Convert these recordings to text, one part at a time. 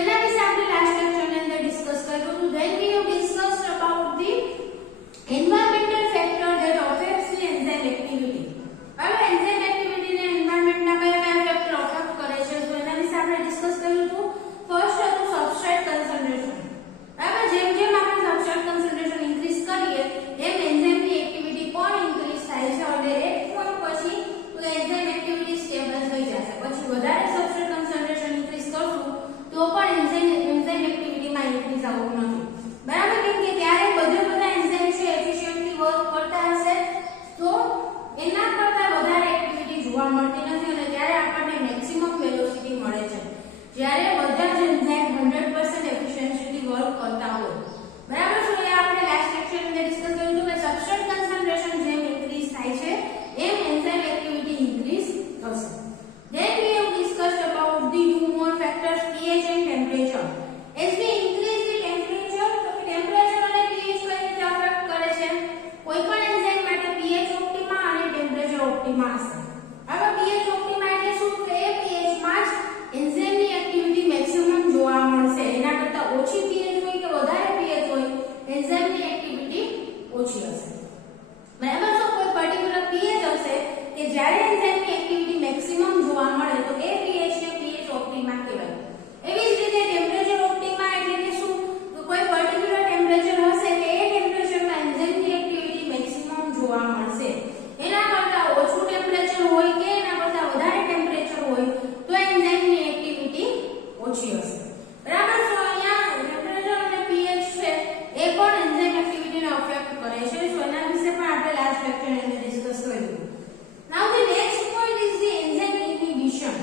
એના વિશે આપણે લાસ્ટ લેક્ચરની અંદર ડિસ્કસ કર્યું હતું. Then we have discussed about the environmental factor that affects the enzyme activity. હવે enzyme activity ને environment ના કયા ફેક્ટર અફેક્ટ કરે છે તો એના વિશે આપણે ડિસ્કસ કર્યું હતું. ફર્સ્ટ હતું સબસ્ટ્રેટ કન્સન્ટ્રેશન. હવે જેમ જેમ આપણે સબસ્ટ્રેટ કન્સન્ટ્રેશન ઇન્ક્રીઝ કરીએ એમ એન્ઝાઇમ ની એક્ટિવિટી પણ ઇન્ક્રીઝ થાય છે અને એક પોઈન્ટ પછી એન્ઝાઇમ એક્ટિવિટી સ્ટેબલ થઈ જશે. પછી વધારે સબસ્ટ્રેટ કન્સન્ટ્રેશન ઇન્ક્રીઝ કરશું તો પણ એન્ઝાઇમ એક્ટિવિટીમાં ઇન્ક્રીઝ આવવું નથી. બરાબર, કેમ કે ત્યારે બધા એન્ઝાઇમ છે એફિશિયન્ટલી વર્ક કરતા હશે તો એના કરતા વધારે એક્ટિવિટી જોવા મળતી નથી અને ત્યારે આપણને મેક્સિમમ વેલોસિટી મળે છે જ્યારે બધા જ એન્ઝાઇમ 100% એફિશિયન્ટલી વર્ક કરતા હોય. બરાબર, તો એ આપણે લાસ્ટ લેક્ચરની અંદર ડિસ્કસ કર્યું હતું કે સબસ્ટ્રેટ કન્સન્ટ્રેશન જેમ ઇન્ક્રીઝ થાય છે એમ એન્ઝાઇમ એક્ટિવિટી ઇન્ક્રીઝ થશે. Then we have discussed about the two more factors, pH and temperature. As we increase the temperature, તો temperature અને pH કઈ રીતે અફેક્ટ કરે છે? કોઈ પણ એન્ઝાઇમ માટે pH ઓપ્ટિમા અને ટેમ્પરેચર ઓપ્ટિમા હશે. હવે pH ઓપ્ટિમા એટલે શું? કે એ pH માં જ એન્ઝાઇમની એક્ટિવિટી મેક્સિમમ જોવા મળશે. એના કરતા ઓછી pH હોય કે વધારે pH હોય એન્ઝાઇમની એક્ટિવિટી ઓછી હશે. બરાબર, તો કોઈ પર્ટિક્યુલર pH હશે કે જ્યારે એન્ઝાઇમની એક્ટિવિટી મેક્સિમમ જોવા મળે તો એ pH ને pH ઓપ્ટિમા કહેવાય. એવી જ રીતે ટેમ્પરેચર ઓપ્ટિમા એટલે કે શું? તો કોઈ પર્ટિક્યુલર ટેમ્પરેચર હશે કે એ ટેમ્પરેચરમાં એન્ઝાઇમની એક્ટિવિટી મેક્સિમમ જોવા મળશે. એના કરતા ઓછું ટેમ્પરેચર હોય કે એના કરતા વધારે ટેમ્પરેચર હોય તો એન્ઝાઇમની એક્ટિવિટી ઓછી હશે. બરાબર, તો અહીંયા ટેમ્પરેચર અને pH છે એ પણ એન્ઝાઇમ એક્ટિવિટીને અફેક્ટ કરે છે. તો એના વિશે પણ આપણે લાસ્ટ લેક્ચરની અંદર ડિસ્કસ કર્યું. Now the next point is the enzyme inhibition.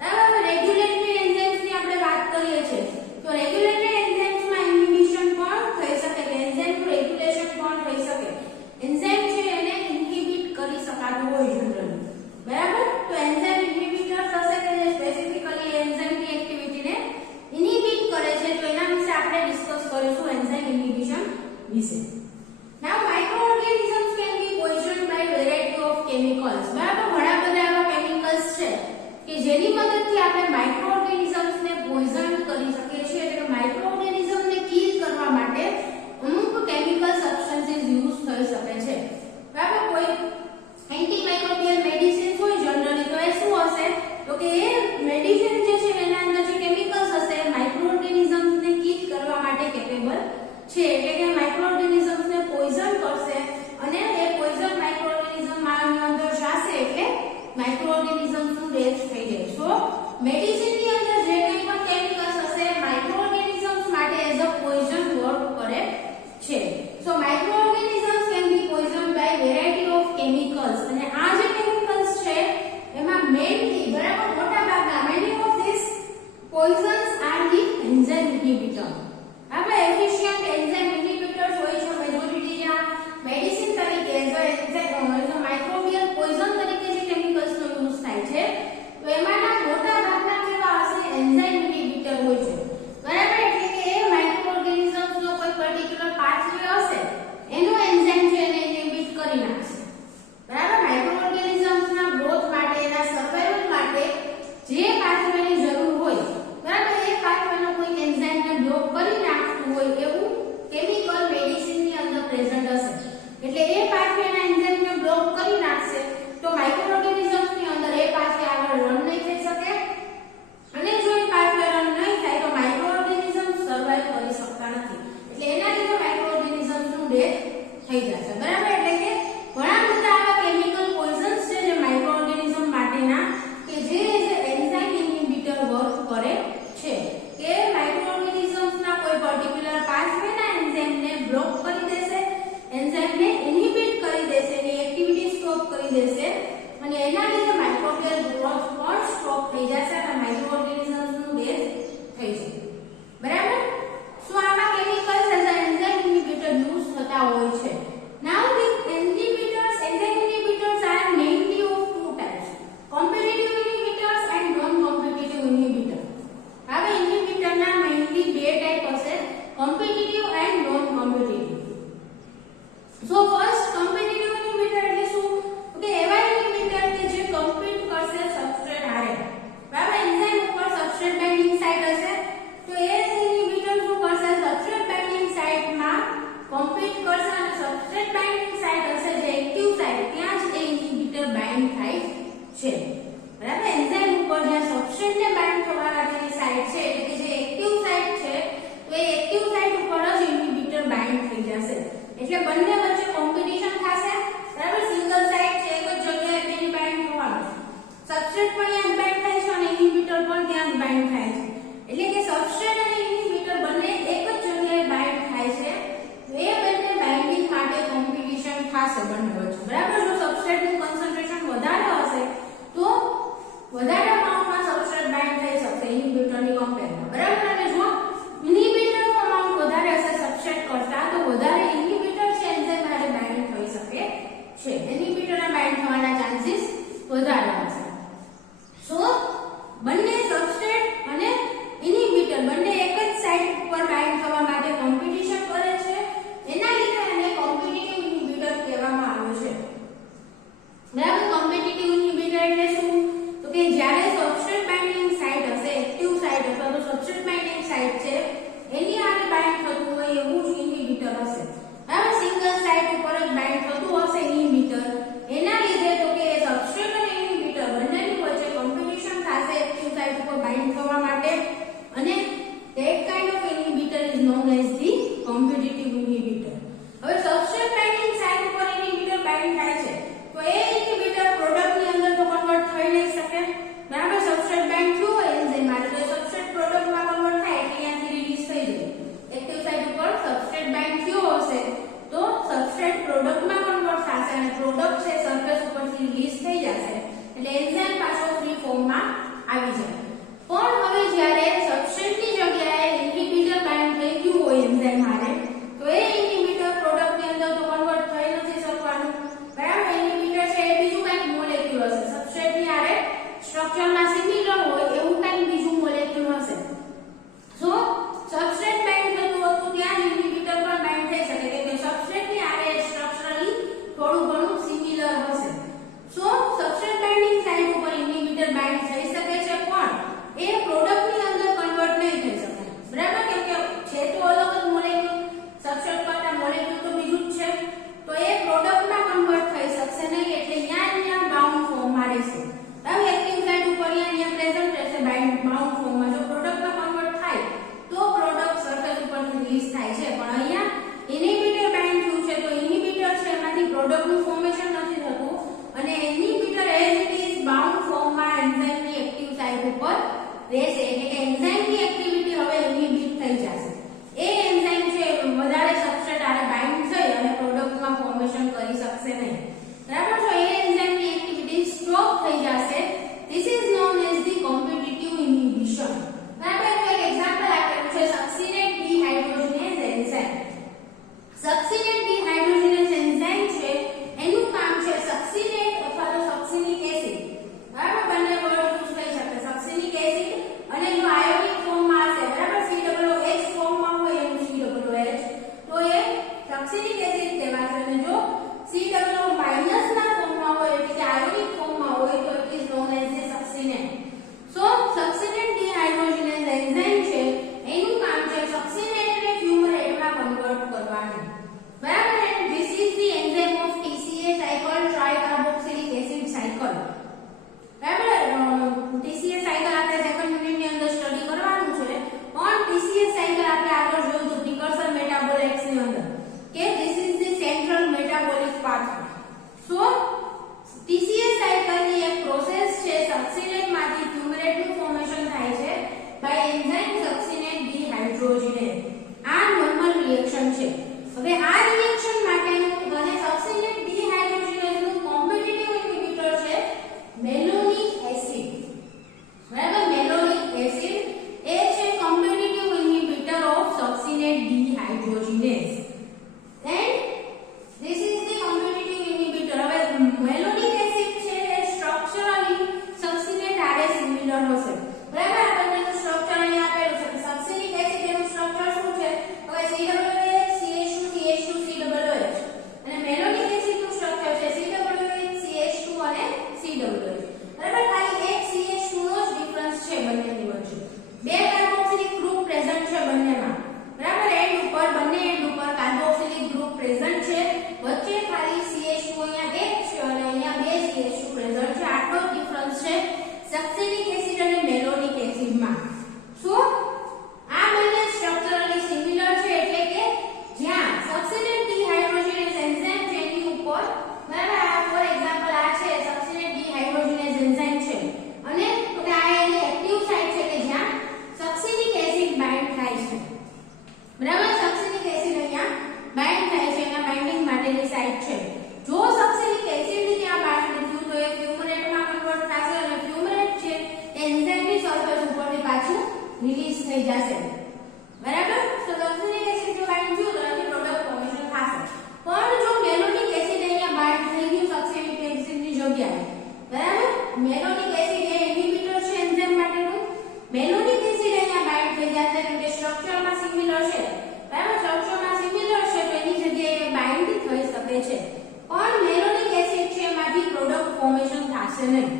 હવે રેગ્યુલેટરી એન્ઝાઇમ્સ ની આપણે વાત કરીએ છીએ તો રેગ્યુલેટરી એન્ઝાઇમ્સ માં ઇન્હિબિશન પણ થઈ શકે કે એન્ઝાઇમ નું રેગ્યુલેશન પણ થઈ શકે. એન્ઝાઇમ છે એને ઇન્હિબિટ કરી શકાતું હોય જનરલી. બરાબર, તો એન્ઝાઇમ ઇન્હિબિટર્સ હશે કે જે સ્પેસિફિકલી એન્ઝાઇમ ની એક્ટિવિટીને ઇન્હિબિટ કરે છે તો એના વિશે આપણે ડિસ્કસ કરીશું એન્ઝાઇમ ઇન્હિબિશન વિશે. Now microorganisms can be poisoned by variety of chemicals. બરાબર, ઘણા બધા એવા કેમિકલ્સ છે કે જેની મદદથી આપણે માઇક્રોઓર્ગેનિઝમ્સ ને પોઈઝન કરી શકીએ છીએ. એટલે કે માઇક્રોઓર્ગેનિઝમ ને કિલ કરવા માટે અમુક કેમિકલ સબસ્ટન્સીસ યુઝ થઈ શકે છે. બરાબર, કોઈ એન્ટીમાઇક્રોબિયલ મેડિસિન્સ હોય જનરલી તો એ શું હશે? તો કે એ મેડિસિન જે છે એના અંદર જે કેમિકલ્સ હશે માઇક્રોઓર્ગેનિઝમ્સ ને કિલ કરવા માટે કેપેબલ છે. એટલે કે માઇક્રોઓર્ગેનિઝમ્સ ને પોઈઝન કરશે અને એ પોઈઝન માઇક્રોઓર્ગેનિઝમ માં અંદર જશે એટલે માઇક્રોઓર્ગેનિઝમ્સ નું ડેથ થઈ જાય. સો મેડિસિન ની અંદર જે કંઈ પણ કેમિકલ્સ હશે માઇક્રોઓર્ગેનિઝમ્સ માટે એઝ અ પોઈઝન વર્ક કરે છે. So microorganisms can be poisoned by variety of chemicals અને આ જે કેમિકલ્સ છે એમાં મેઇનલી બરાબર મોટા ભાગના many of this poisons are the enzyme inhibitor. આપણે એફિશિયન્ટ એન્ઝાઇમ ઇન્હિબિટર્સ હોય છે મેજોરિટી જ્યાં મેડિસિન તરીકે એઝ અ માઇક્રોબિયલ પોઈઝન તરીકે જે કેમિકલ્સ નો યુઝ થાય છે તો એમાંના મોટા ભાગના કેવા હશે? એન્ઝાઇમ ઇન્હિબિટર હોય છે. બરાબર, એટલે કે એ માઇક્રોઓર્ગેનિઝમ્સ નો કોઈ પર્ટિક્યુલર પાથવે હશે એનો એન્ઝાઇમ છે એને ઇન્હિબિટ કરી નાખશે. બરાબર, માઇક્રોઓર્ગેનિઝમ્સ ના ગ્રોથ માટે એના સર્વાઇવલ માટે જે પાથવેની જરૂર હોય બરાબર એ પાથવેનો કોઈ એન્ઝાઇમ ને બ્લોક કરી નાખતું હોય એવું કેમિકલ મેડિસિન ની છે, બરાબર. એન્ઝાઇમ ઉપર જ્યાં સબસ્ટ્રેટને બાઇન્ડ થવા માટેની સાઇટ છે એટલે કે જે એક્ટિવ સાઇટ છે તો એ એક્ટિવ સાઇટ ઉપર જ ઇન્હિબિટર બાઇન્ડ થઈ જશે, એટલે બંને વચ્ચે કોમ્પિટિશન થશે, બરાબર. સિંગલ સાઇટ છે એક જ જગ્યાએ બેની બાઇન્ડ થવાનું છે, સબસ્ટ્રેટ પણ ત્યાં જ બાઇન્ડ થાય છે અને ઇન્હિબિટર પણ ત્યાં જ બાઇન્ડ થાય છે, એટલે કે સબસ્ટ્રેટ અને ઇન્હિબિટર બંને એક જ જગ્યાએ બાઇન્ડ થાય છે, તો એ બંને બાઇન્ડિંગ માટે કોમ્પિટિશન થશે બંને વચ્ચે, બરાબર. જો સબસ્ટ્રેટનું કોન્સન્ટ્રેશન વધારે હશે તો વધારે અમાઉન્ટમાં સબસ્ટ્રેટ બાઇન્ડ થઈ શકશે ઇન્હિબિટરની કમ્પેરમાં, બરાબર. અને જો ઇન્હિબિટરનું અમાઉન્ટ વધારે હશે સબસ્ટ્રેટ કરતા તો વધારે ઇન્હિબિટર છે એન્ઝાઇમ હારે બાઇન્ડ થઈ શકે છે, ઇન્હિબિટરના બાઇન્ડ થવાના ચાન્સીસ વધારે હશે. સો બંને સબસ્ટ્રેટ અને ઇન્હિબિટર બંને એક જ સાઇટ ઉપર બાઇન્ડ થવા માટે કોમ્પિટિશન કરે છે, એના લીધે એને કોમ્પિટિટિવ ઇન્હિબિટર કહેવામાં આવે છે, બરાબર. કોમ્પિટિટિવ ઇન્હિબિટર એટલે શું? તો કે જ્યારે સબસ્ટ્રેટ બાઇન્ડિંગ સાઇટ હશે, એક્ટિવ સાઇટ અથવા તો સબસ્ટ્રેટ બાઇન્ડિંગ સાઇટ છે એની હારે બાઇન્ડ થતું હોય એવું જ ઇન્હિબિટર હશે, બરાબર. સિંગલ સાઇટ ઉપર જ બાઇન્ડ થતું હશે ઇન્હિબિટર, એના લીધે તો કે સબસ્ટ્રેટ અને ઇન્હિબિટર બંનેની વચ્ચે કોમ્પિટિશન થશે એક્ટિવ સાઇટ ઉપર બાઇન્ડ થવા માટે, અને that kind of inhibitor is known as the competitive inhibitor. હવે સબસ્ટ્રેટ બાઇન્ડિંગ સાઇટ ઉપર ઇન્હિબિટર બાઇન્ડ થાય છે તો એ ઇન્હિબિટર પ્રોડક્ટની અંદર તો કન્વર્ટ થઈ નહીં શકે, બરાબર. સબસ્ટ્રેટ બાઇન્ડ થયું હોય એન્ઝાઇમ માટે તો સબસ્ટ્રેટ પ્રોડક્ટમાં કન્વર્ટ થાય એટલે ત્યાંથી રિલીઝ થઈ જાય, એક્ટિવ સાઇટ ઉપર સબસ્ટ્રેટ બાઇન્ડ થયો હશે તો સબસ્ટ્રેટ પ્રોડક્ટમાં કન્વર્ટ થશે અને પ્રોડક્ટ છે સરફેસ ઉપરથી રિલીઝ થઈ જશે, એટલે એન્ઝાઇમ પાછો ફ્રી ફોર્મમાં આવી જાય. પણ હવે જ્યારે સબસ્ટ્રેટની જગ્યાએ ઇન્હિબિટર બાઇન્ડ થઈ ગયું હોય એન્ઝાઇમ હારે તો એ ઇન્હિબિટર પ્રોડક્ટની અંદર તો કન્વર્ટ થઈ નથી શકવાનું, બરાબર. ઇન્હિબિટર છે એ બીજું કંઈક મોલેક્યુલ હશે, સબસ્ટ્રેટની હારે સ્ટ્રક્ચરમાં સિમિલર હોય એવું કંઈક બીજું મોલેક્યુલ હશે. સો સબસ્ટ્રેટ બાઇન્ડ થતું હતું ત્યાં જ ઇન્હિબિટર પણ બાઇન્ડ થઈ શકે કેમ કે સબસ્ટ્રેટની હારે સ્ટ્રક્ચરલી થોડું ઘણું સિમિલર હશે. સો સબસ્ટ્રેટ બાઇન્ડિંગ સાઇટ ઉપર ઇન્હિબિટર બાઇન્ડ થઈ શકે છે પણ એ પ્રોડક્ટની અંદર કન્વર્ટ નહીં થઈ શકે, બરાબર. કેમ કે છે તો અલગ જ મોલેક્યુલ, સબસ્ટ્રેટ કરતા મોલેક્યુલ તો બીજું જ છે, તો એ પ્રોડક્ટમાં કન્વર્ટ થઈ શકશે નહીં, એટલે ત્યાં બાઉન્ડ ફોર્મમાં રહેશે, બરાબર. એક્ટિવ સાઇટ ઉપર ત્યાં પ્રેઝન્ટ રહેશે બાઉન્ડ ફોર્મમાં. જો પ્રોડક્ટમાં કન્વર્ટ થાય તો પ્રોડક્ટ સરફેસ ઉપરથી રિલીઝ થાય છે, પણ અહીંયા ઇન્હિબિટર બાઇન્ડ થયું છે તો ઇન્હિબિટર છે એમાંથી પ્રોડક્ટનું ફોર્મેશન નથી થતું અને ઇન્હિબિટર એઝ ઇટ ઇઝ બાઉન્ડ ફોર્મમાં એન્ઝાઇમની એક્ટિવ સાઇટ ઉપર રહેશે, એટલે કે એન્ઝાઇમની એક્ટિવિટી હવે ઇન્હિબિટ થઈ જશે. એ એન્ઝાઇમ છે વધારે સબસ્ટ્રેટ આરે બાઇન્ડ થઈ અને પ્રોડક્ટમાં ફોર્મેશન કરી શકશે નહીં, બરાબર. તો એ એન્ઝાઇમની એક્ટિવિટી સ્ટોપ થઈ જશે. This is known as the competitive inhibition, બરાબર. તો એક એક્ઝામ્પલ આપેલું છે સક્સિનેટ ડિહાઇડ્રોજિનેઝ એન્ઝાઇમ. સક્સિનેટ ડિહાઇડ્રોજિનેઝ એન્ઝાઇમ છે એનું કામ છે સક્સિનેટ અથવા તો સક્સિનિક એસિડ, બરાબર. બંને વર્ડ યુઝ થઈ શકે, સક્સિનિક એસિડ અને જો આયોનિક ફોર્મમાં હશે, બરાબર, COOH ફોર્મમાં હોય એનું COOH તો એ સક્સિનિક એસિડ કહેવાશે અને જો COO માઈનસ ના ફોર્મમાં હોય એટલે કે આયોનિક ફોર્મમાં હોય તો it is known as the succinate. So succinate dehydrogenase enzyme છે એનું કામ છે સક્સિનેટને ફ્યુમરેટમાં કન્વર્ટ કરવાનું, બરાબર. And this is the enzyme of TCA cycle, tricarboxylic acid cycle, બરાબર. TCA સાયકલ આપણે સેકન્ડ યુનિટની અંદર સ્ટડી કરવાનું છે પણ TCA સાયકલ આપણે આગળ જોયું તો પ્રિકર્સર મેટાબોલાઇટ્સ ની અંદર કે this is the central metabolic pathway. So TCA સાયકલની એક પ્રોસેસ છે, સક્સિનેટમાંથી ફ્યુમરેટનું ફોર્મેશન થાય છે બાય એન્ઝાઇમ સક્સિનેટ ડિહાઇડ્રોજિનેઝ. આ નોર્મલ રિએક્શન છે. હવે આ રિએક્શન માટેનું અને સક્સિનેટ ડિહાઇડ્રોજિનેઝનું કોમ્પિટિટિવ ઇન્હિબિટર છે મેલોનિક એસિડ, બરાબર. મેલોનિક એસિડ એ છે competitive inhibitor of succinate dehydrogenase and this is the competitive inhibitor. હવે મેલોનિક એસિડ છે એ સ્ટ્રક્ચરલી સક્સિનેટ આરે સિમિલર હશે, બરાબર. આપણને સ્ટ્રક્ચર અહીં આપેલું છે સક્સિનિક એસિડ એનું સ્ટ્રક્ચર શું છે? હવે COOH CH2 CH2 COOH થઈ જશે બરાબર તો સલ્ફ્યુરિક એસિડ જો બાઇન્ડ થયું તો એની પ્રોડક્ટ ફોર્મેશન થશે પણ જો મેલોનિક એસિડ અહીંયા બાઇન્ડ થઈ ગયું સલ્ફ્યુરિક એસિડની જગ્યાએ બરાબર મેલોનિક એસિડ એ ઇન્હિબિટર છે એન્ઝાઇમ માટેનું મેલોનિક એસિડ અહીંયા બાઇન્ડ થઈ જશે એટલે સ્ટ્રક્ચરમાં સિમિલર છે બરાબર સ્ટ્રક્ચરમાં સિમિલર છે તો એની જગ્યાએ બાઇન્ડ થઈ શકે છે પણ મેલોનિક એસિડ છે એમાંથી પ્રોડક્ટ ફોર્મેશન થશે નહીં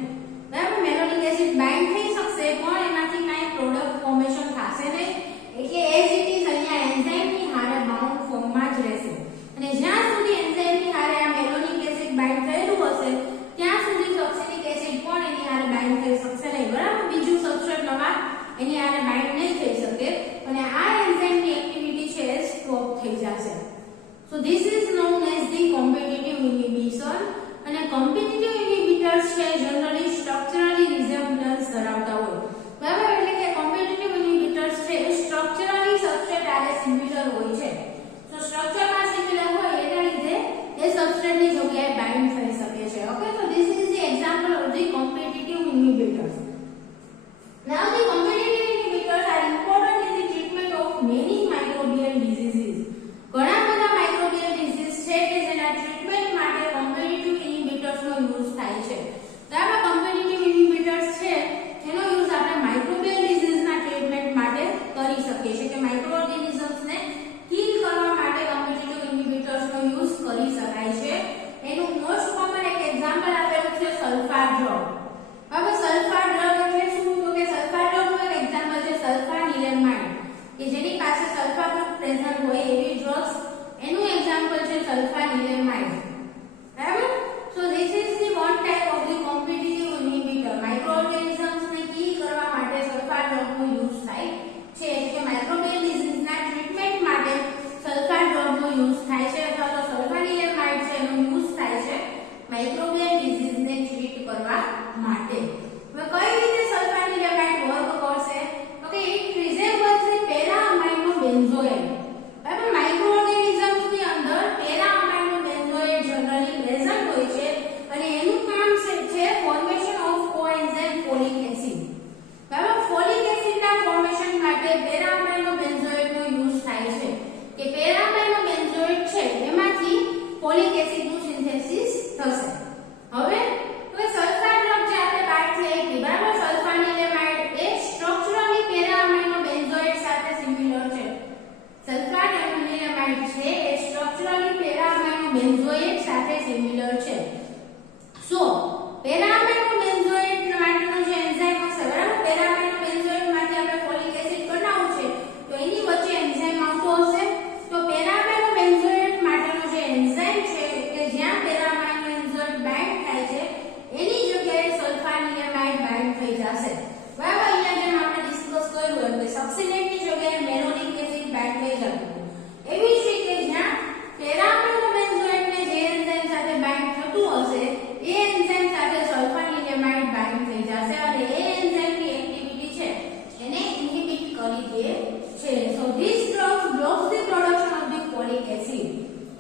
બરાબર મેલોનિક એસિડ બાઇન્ડ થઈ શકશે પણ એમાંથી કાંઈ પ્રોડક્ટ ફોર્મેશન થશે નહીં એટલે એઝ ઇટ ઇઝ અહીંયા એન્ઝાઇમની હારે બાઉન્ડ ફોર્મમાં જ રહેશે અને જ્યાં સુધી એન્ઝાઇમની હારે આ મેલોનિક એસિડ બાઇન્ડ થયેલું હશે ત્યાં સુધી સલ્ફ્યુરિક એસિડ પણ એની હારે બાઇન્ડ થઈ શકશે નહીં બરાબર બીજું સબસ્ટ્રેટ નવા એની હારે બાઇન્ડ નહીં થઈ શકે અને આ એન્ઝાઇમની એક્ટિવિટી છે એ સ્ટોપ થઈ જશે so this is known as the competitive inhibition અને કોમ્પિટિટિવ ઇન્હિબિટર્સ છે જનરલી સ્ટ્રક્ચરલી રિઝેમ્બલન્સ ધરાવતા હોય બરાબર એટલે કે કોમ્પિટિટિવ ઇન્હિબિટર્સ છે એ સ્ટ્રક્ચરલી સબસ્ટ્રેટ આરે સિમિલર હોય છે તો સ્ટ્રક્ચરમાં સિમિલર હોય એના લીધે એ સબસ્ટ્રેટની જગ્યાએ બાઇન્ડ થઈ શકે છે okay so this is the example of the competitive inhibitors now the competitive inhibitors are important in the treatment of many microbial diseases ઘણા બધા માઇક્રોબિયલ ડિસીઝ છે કે જેના ટ્રીટમેન્ટ માટે કોમ્પિટિટિવ ઇન્હિબિટર્સ નો યુઝ થાય છે તો આ કોમ્પિટિટિવ ઇન્હિબિટર્સ છે એનો યુઝ આપણે માઇક્રોબિયલ ડિસીઝ ના ટ્રીટમેન્ટ માટે કરી શકીએ છીએ કે માઇક્રો ઓર્ગેનિઝમ્સ ને કિલ કરવા માટે કોમ્પિટિટિવ ઇન્હિબિટર્સ નો યુઝ કરી શકાય છે એનું મોસ્ટ કોમન એક એક્ઝામ્પલ આપેલું છે સલ્ફાર ડ્રગ હવે સલ્ફાર ડ્રગ એટલે શું તો કે સલ્ફાર ડ્રગ નું એક એક્ઝામ્પલ છે સલ્ફાનિલેમાઇડ કે જેની પાસે સલ્ફા ગ્રુપ પ્રેઝન્ટ હોય એવી ડ્રગ્સ એનું એક્ઝામ્પલ છે સલ્ફાનિલેમાઇડ બરાબર so this is the one type of the competitive inhibitor microorganisms ને કિલ કરવા માટે સલ્ફાર ડ્રગ નો યુઝ થાય છે એટલે કે માઇક્રોબિયલ ડિસીઝ ના ટ્રીટમેન્ટ માટે સલ્ફાર ડ્રગ નો યુઝ થાય છે અથવા તો સલ્ફાનિલેમાઇડ છે એનો યુઝ થાય છે માઇક્રોબિયલ ડિસીઝ ને ટ્રીટ કરવા માટે હવે કઈ રીતે સલ્ફાનિલેમાઇડ વર્ક કરશે તો કે it resembles the para amino benzoate બરાબર માઇક્રોઓર્ગેનિઝમ્સ ની અંદર para amino benzoate generally present હોય છે અને એનું કામ છે formation of coenzyme folic acid બરાબર ફોલિક એસિડ ના ફોર્મેશન માટે પેરા અમાઇનો બેન્ઝોએટ નો યુઝ થાય છે કે પેરા અમાઇનો બેન્ઝોએટ છે એમાંથી ફોલિક એસિડ નું સિન્થેસિસ થશે હવે તો સલ્ફાર ડ્રગ જે આપણે વાત થઈ હતી બરાબર સલ્ફાનિલેમાઇડ એ સ્ટ્રક્ચરલી પેરા અમાઇનો બેન્ઝોએટ સાથે સિમિલર છે સલ્ફાનિલેમાઇડ છે એ સ્ટ્રક્ચરલી પેરા અમાઇનો બેન્ઝોએટ સાથે સિમિલર છે સો પેરા અમાઇનો બેન્ઝોએટ માટેનો જે એન્ઝાઇમ હશે બરાબર પેરા અમાઇનો બેન્ઝોએટ માંથી આપણે ફોલિક એસિડ બનાવવું છે તો એની વચ્ચે એન્ઝાઇમ આવતો હશે તો પેરા અમાઇનો બેન્ઝોએટ માટેનો જે એન્ઝાઇમ છે કે જ્યાં પેરા અમાઇનો બેન્ઝોએટ બાઇન્ડ થાય છે એની જગ્યાએ સલ્ફાનિલેમાઇડ બાઇન્ડ થઈ જશે બરાબર અહીંયા જેમ આપણે ડિસ્કસ કર્યું એમ કે સબસ્ટ્રેટની જગ્યાએ મેલોનિક એસિડ બાઇન્ડ થઈ જતું એવી જ રીતે જ્યાં પેરા અમાઇનો બેન્ઝોએટ ને જે એન્ઝાઇમ સાથે બાઇન્ડ થતું હશે એ એન્ઝાઇમ સાથે સલ્ફાનિલેમાઇડ બાઇન્ડ થઈ જશે અને એ એન્ઝાઇમની એક્ટિવિટી છે એને ઇન્હિબિટ કરી દે છે so this drugs blocks the production of the folic acid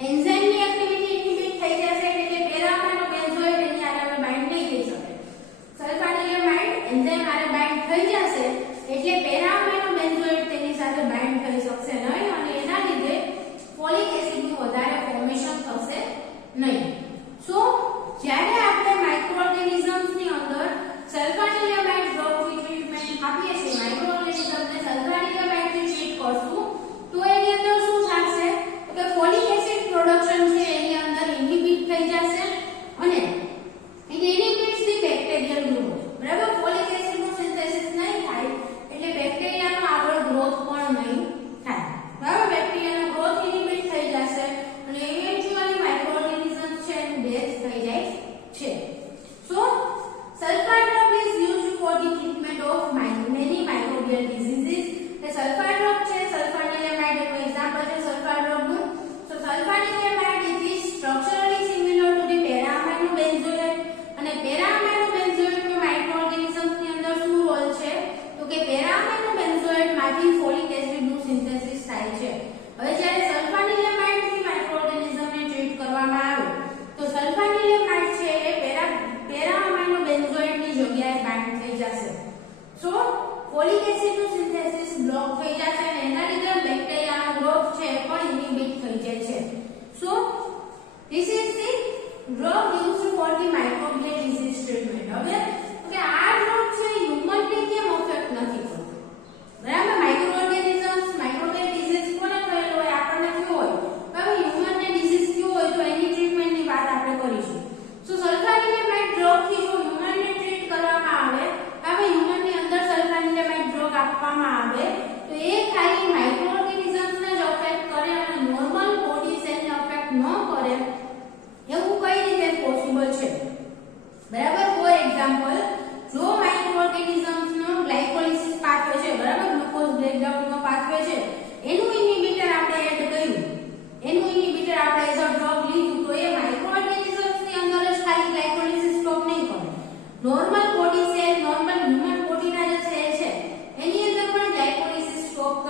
એન્ઝાઇમની એક્ટિવિટી ઇન્હિબિટ થઈ જશે એટલે કે પેરા અમાઇનો બેન્ઝોએટ એની હારે બાઇન્ડ નહીં થઈ શકે સલ્ફાનિલેમાઇડ એન્ઝાઇમ હારે બાઇન્ડ થઈ જશે એટલે પેરા અમાઇનો બેન્ઝોએટ તેની સાથે બાઇન્ડ થઈ શકશે નહીં અને એના લીધે ફોલિક એસિડનું વધારે ફોર્મેશન થશે નહીં સો જ્યારે આપણે માઇક્રોઓર્ગેનિઝમ્સની અંદર સલ્ફાનિલેમાઇડ ડ્રગથી ટ્રીટમેન્ટ આપીએ છીએ માઇક્રોઓર્ગેનિઝમને સલ્ફાનિલેમાઇડથી ટ્રીટ કરશું તો એની અંદર શું થશે કે ફોલિક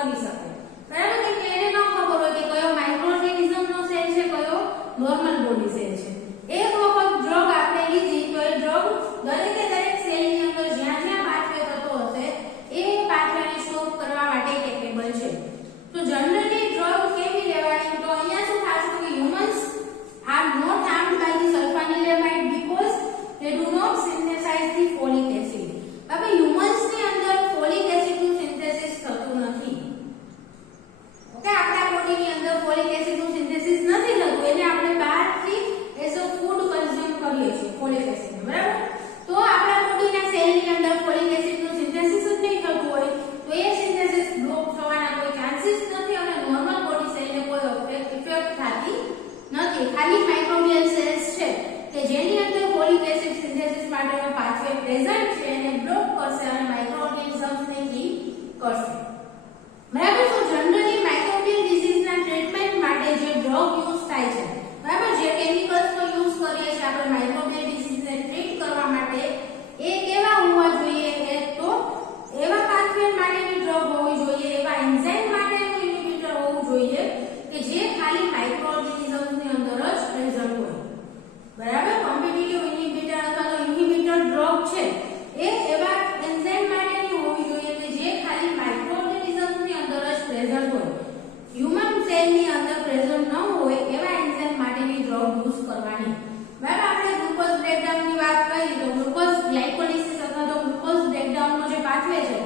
કરી શકે, બરાબર? કેમ કે એને ન ખબર હોય કે કયો માઇક્રો ઓર્ગેનિઝમનો સેલ છે, કયો નોર્મલ બોડી સેલ છે. એક વખત ડ્રગ આપણે લીધી તો એ ડ્રગ દરેકે દરેક સેલની અંદર જ્યાં જ્યાં પાથવે થતો હશે એ પાથવાને સ્ટોપ કરવા માટે કેપેબલ છે. તો જનરલી ડ્રગ કેવી લેવાની, તો અહીંયા શું ખાસ કે humans are not harmed by the sulfanilamide because they do not synthesize the folic acid. હવે હ્યુમન્સ ની અંદર ફોલિક એસિડ નું સિન્થેસિસ થતું નથી. ઓકે, આપણા બોડી ની અંદર ફોલિક એસિડ નું સિન્થેસિસ નથી થતું, એને આપણે બહારથી એઝ અ ફૂડ કન્ઝ્યુમ કરીએ છીએ ફોલિક એસિડ, બરાબર? તો આપણા બોડીના સેલ ની અંદર ફોલિક એસિડ નું સિન્થેસિસ જ નહીં થતું હોય તો એ સિન્થેસિસ બ્લોક થવાના કોઈ ચાન્સીસ નથી અને નોર્મલ બોડી સેલને કોઈ ઇફેક્ટ થતી નથી. ખાલી માઇક્રોબિયલ સેલ્સ છે કે જેની અંદર ફોલિક એસિડ સિન્થેસિસ માટેનો પાથવે પ્રેઝન્ટ છે એને બ્લોક કરશે અને માઇક્રો ઓર્ગેનિઝમ્સને કી કરશે, બરાબર? તો જનરલી માઇક્રોબિયલ ડિઝીઝના ટ્રીટમેન્ટ માટે જે ડ્રગ યુઝ થાય છે, બરાબર, જે કેમિકલ્સનો યુઝ કરીએ છીએ આપણે માઇક્રોબિયલ ડિઝીઝને ટ્રીટ કરવા માટે, એ કેવા હોવા જોઈએ? કે તો એવા પાથવે માટેની ડ્રગ હોવી જોઈએ, એવા એન્ઝાઇમ માટેનું ઇન્હિબિટર હોવું જોઈએ કે જે ખાલી માઇક્રો ઓર્ગેનિઝમ્સની અંદર જ પ્રેઝન્ટ હોય, બરાબર? કોમ્પિટિટિવ ઇન્હિબિટર અથવા તો ઇન્હિબિટર ડ્રગ છે એ એવા એન્ઝાઇમ માટેની હોવી જોઈએ કે જે ખાલી માઇક્રો ઓર્ગેનિઝમ્સની અંદર જ પ્રેઝન્ટ હોય, હ્યુમન સેલની અંદર પ્રેઝન્ટ ન હોય એવા એન્ઝાઇમ માટેની ડ્રગ યુઝ કરવાની, બરાબર? આપણે ગ્લુકોઝ બ્રેકડાઉનની વાત કરી તો ગ્લુકોઝ ગ્લાયકોલિસિસ અથવા તો ગ્લુકોઝ બ્રેકડાઉનનો જે પાથવે છે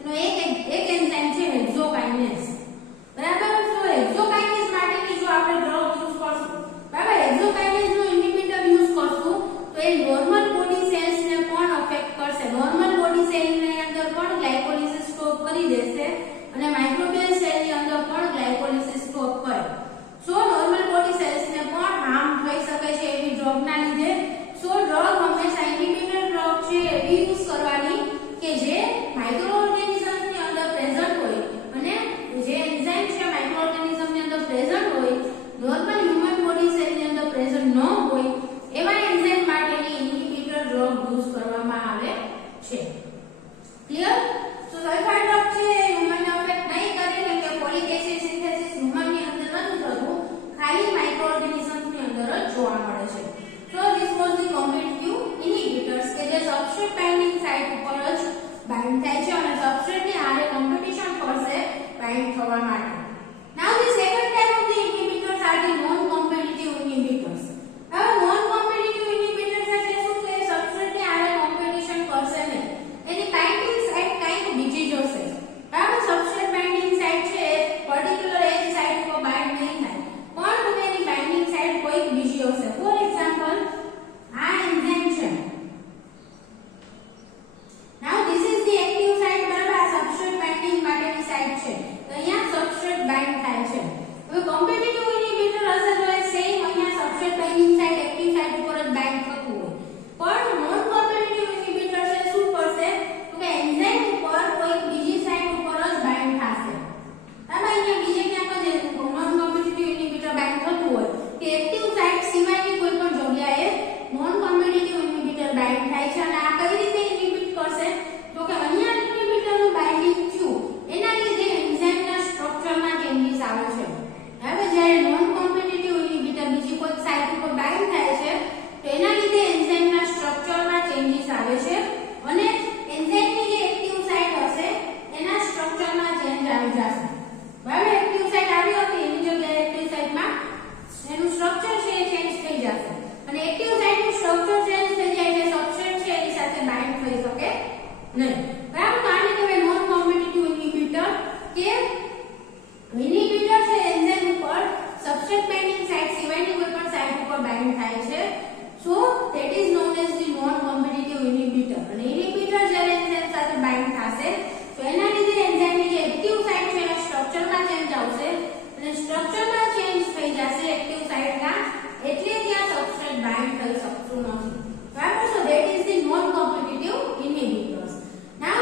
એનો એક એન્ઝાઇમ છે હેક્ઝોકાઇનેઝ, બરાબર? તો હેક્ઝોકાઇનેઝ માટેની જો આપણે ડ્રગ યુઝ કરશું, બરાબર, હેક્ઝોકાઇનેઝનો ઇન્હિબિટર યુઝ કરશું તો એ નોર્મલ બોડી સેલ્સને પણ અફેક્ટ કરશે, નોર્મલ બોડી સેલની અંદર પણ ગ્લાયકોલિસિસ સ્ટોપ કરી દેશે અને માઇક્રોબિયલ સેલની અંદર પણ ગ્લાયકોલિસિસ સ્ટોપ કરે. સો નોર્મલ બોડી સેલ્સને પણ હાર્મ થઈ શકે છે એવી ડ્રગના લીધે. સો ડ્રગ હંમેશા ઇન્હિબિટર ડ્રગ છે એવી યુઝ કરવાની કે જે માઇક્રો ઓર્ગેનિઝમ્સની અંદર પ્રેઝન્ટ હોય અને જે એન્ઝાઇમ છે માઇક્રો ઓર્ગેનિઝમની અંદર પ્રેઝન્ટ હોય, નોર્મલ હ્યુમન બોડી સેલની અંદર પ્રેઝન્ટ ન હોય એવા એન્ઝાઇમ માટેની ઇન્હિબિટર ડ્રગ યુઝ કરવામાં આવે છે. ક્લિયર? તો સલ્ફાઇડ ડ્રગ છે હ્યુમનને અફેક્ટ નહીં કરે કેમ કે ફોલિક એસિડ સિન્થેસિસ હ્યુમનની અંદર નથી થતું, ખાલી માઇક્રો ઓર્ગેનિઝમ્સની અંદર જ જોવા મળે છે. So this was the competitive inhibitors કે જે સબસ્ટ્રેટ બાઇન્ડિંગ સાઇટ ઉપર જ બાઇન્ડ થાય છે અને સબસ્ટ્રેટની હારે કોમ્પિટિશન કરશે બાઇન્ડ થવા માટે. Now the second type of the inhibitors are the non-competitive inhibitors. હવે non-competitive inhibitors એટલે શું? કે સબસ્ટ્રેટની હારે કોમ્પિટિશન કરશે નહીં, એની બાઇન્ડિંગ સાઇટ કંઈક બીજી જ હશે, બરાબર? સબસ્ટ્રેટ બાઇન્ડિંગ સાઇટ છે પર્ટિક્યુલર એજ સાઇટ પર બાઇન્ડ નહીં થાય પણ એની બાઇન્ડિંગ સાઇટ કોઈક બીજી હશે. ફોર એક્ઝામ્પલ આ એન્ઝાઇમ છે, now this is the active site, બરાબર? આ સબસ્ટ્રેટ બાઇન્ડિંગ માટેની સાઇટ છે તો અહીંયા સબસ્ટ્રેટ બાઇન્ડ થાય છે. હવે કોમ્પિટિટિવ ઇન્હિબિટર હશે તો એ સેમ અહીંયા substrate binding site active site ઉપર જ બાઇન્ડ થતું હોય, પણ નોન કોમ્પિટિટિવ ઇન્હિબિટર છે શું કરશે? તો કે એન્ઝાઇમ ઉપર કોઈ બીજી સાઇટ ઉપર જ બાઇન્ડ થશે, બરાબર? અહીંયા બીજે ક્યાંક જ નોન કોમ્પિટિટિવ ઇન્હિબિટર બાઇન્ડ થતું હોય કે એક્ટિવ સાઇટ સિવાયની કોઈ પણ જગ્યાએ નોન કોમ્પિટિટિવ ઇન્હિબિટર બાઇન્ડ થાય છે. અને આ કઈ રીતે ઇન્હિબિટ કરશે? તો કે અહીંયા ઇન્હિબિટરનું બાઇન્ડિંગ થયું એના લીધે એન્ઝાઇમના સ્ટ્રક્ચરમાં ચેન્જીસ આવે છે. હવે જ્યારે નોન કોમ્પિટિટિવ ઇન્હિબિટર બીજી કોઈ સાઇટ ઉપર બાઇન્ડ થાય છે તો એના લીધે એન્ઝાઇમના સ્ટ્રક્ચરમાં ચેન્જીસ આવે છે અને એન્ઝાઇમની જે એક્ટિવ સાઇટ હશે એના સ્ટ્રક્ચરમાં ચેન્જ આવી જશે, બરાબર? એક્ટિવ સાઇટ આવી હતી એની જગ્યાએ એક્ટિવ સાઇટમાં એનું સ્ટ્રક્ચર છે એ ચેન્જ થઈ જશે અને એક્ટિવ સાઇટનું સ્ટ્રક્ચર ચેન્જ થઈ જાય એટલે સબસ્ટ્રેટ છે એની સાથે બાઇન્ડ થઈ શકે નહીં, બરાબર? તો આને કહેવાય નોન કોમ્પિટિટિવ ઇન્હિબિટર કે ઇન્હિબિટર છે એન્ઝાઇમ ઉપર સબસ્ટ્રેટ બાઇન્ડિંગ સાઇટ સિવાયની કોઈ પણ સાઇટ ઉપર બાઇન્ડ થાય છે. So that is known as the non competitive inhibitor. અને ઇન્હિબિટર જ્યારે એન્ઝાઇમ સાથે બાઇન્ડ થશે તો એના લીધે એન્ઝાઇમની જે એક્ટિવ સાઇટ છે એના સ્ટ્રક્ચરમાં ચેન્જ આવશે અને સ્ટ્રક્ચરમાં ચેન્જ થઈ જશે એક્ટિવ સાઇટના એટલે ત્યાં સબસ્ટ્રેટ બાઇન્ડ થઈ શકતું નથી, બરાબર? So that is the non competitive inhibitors. Now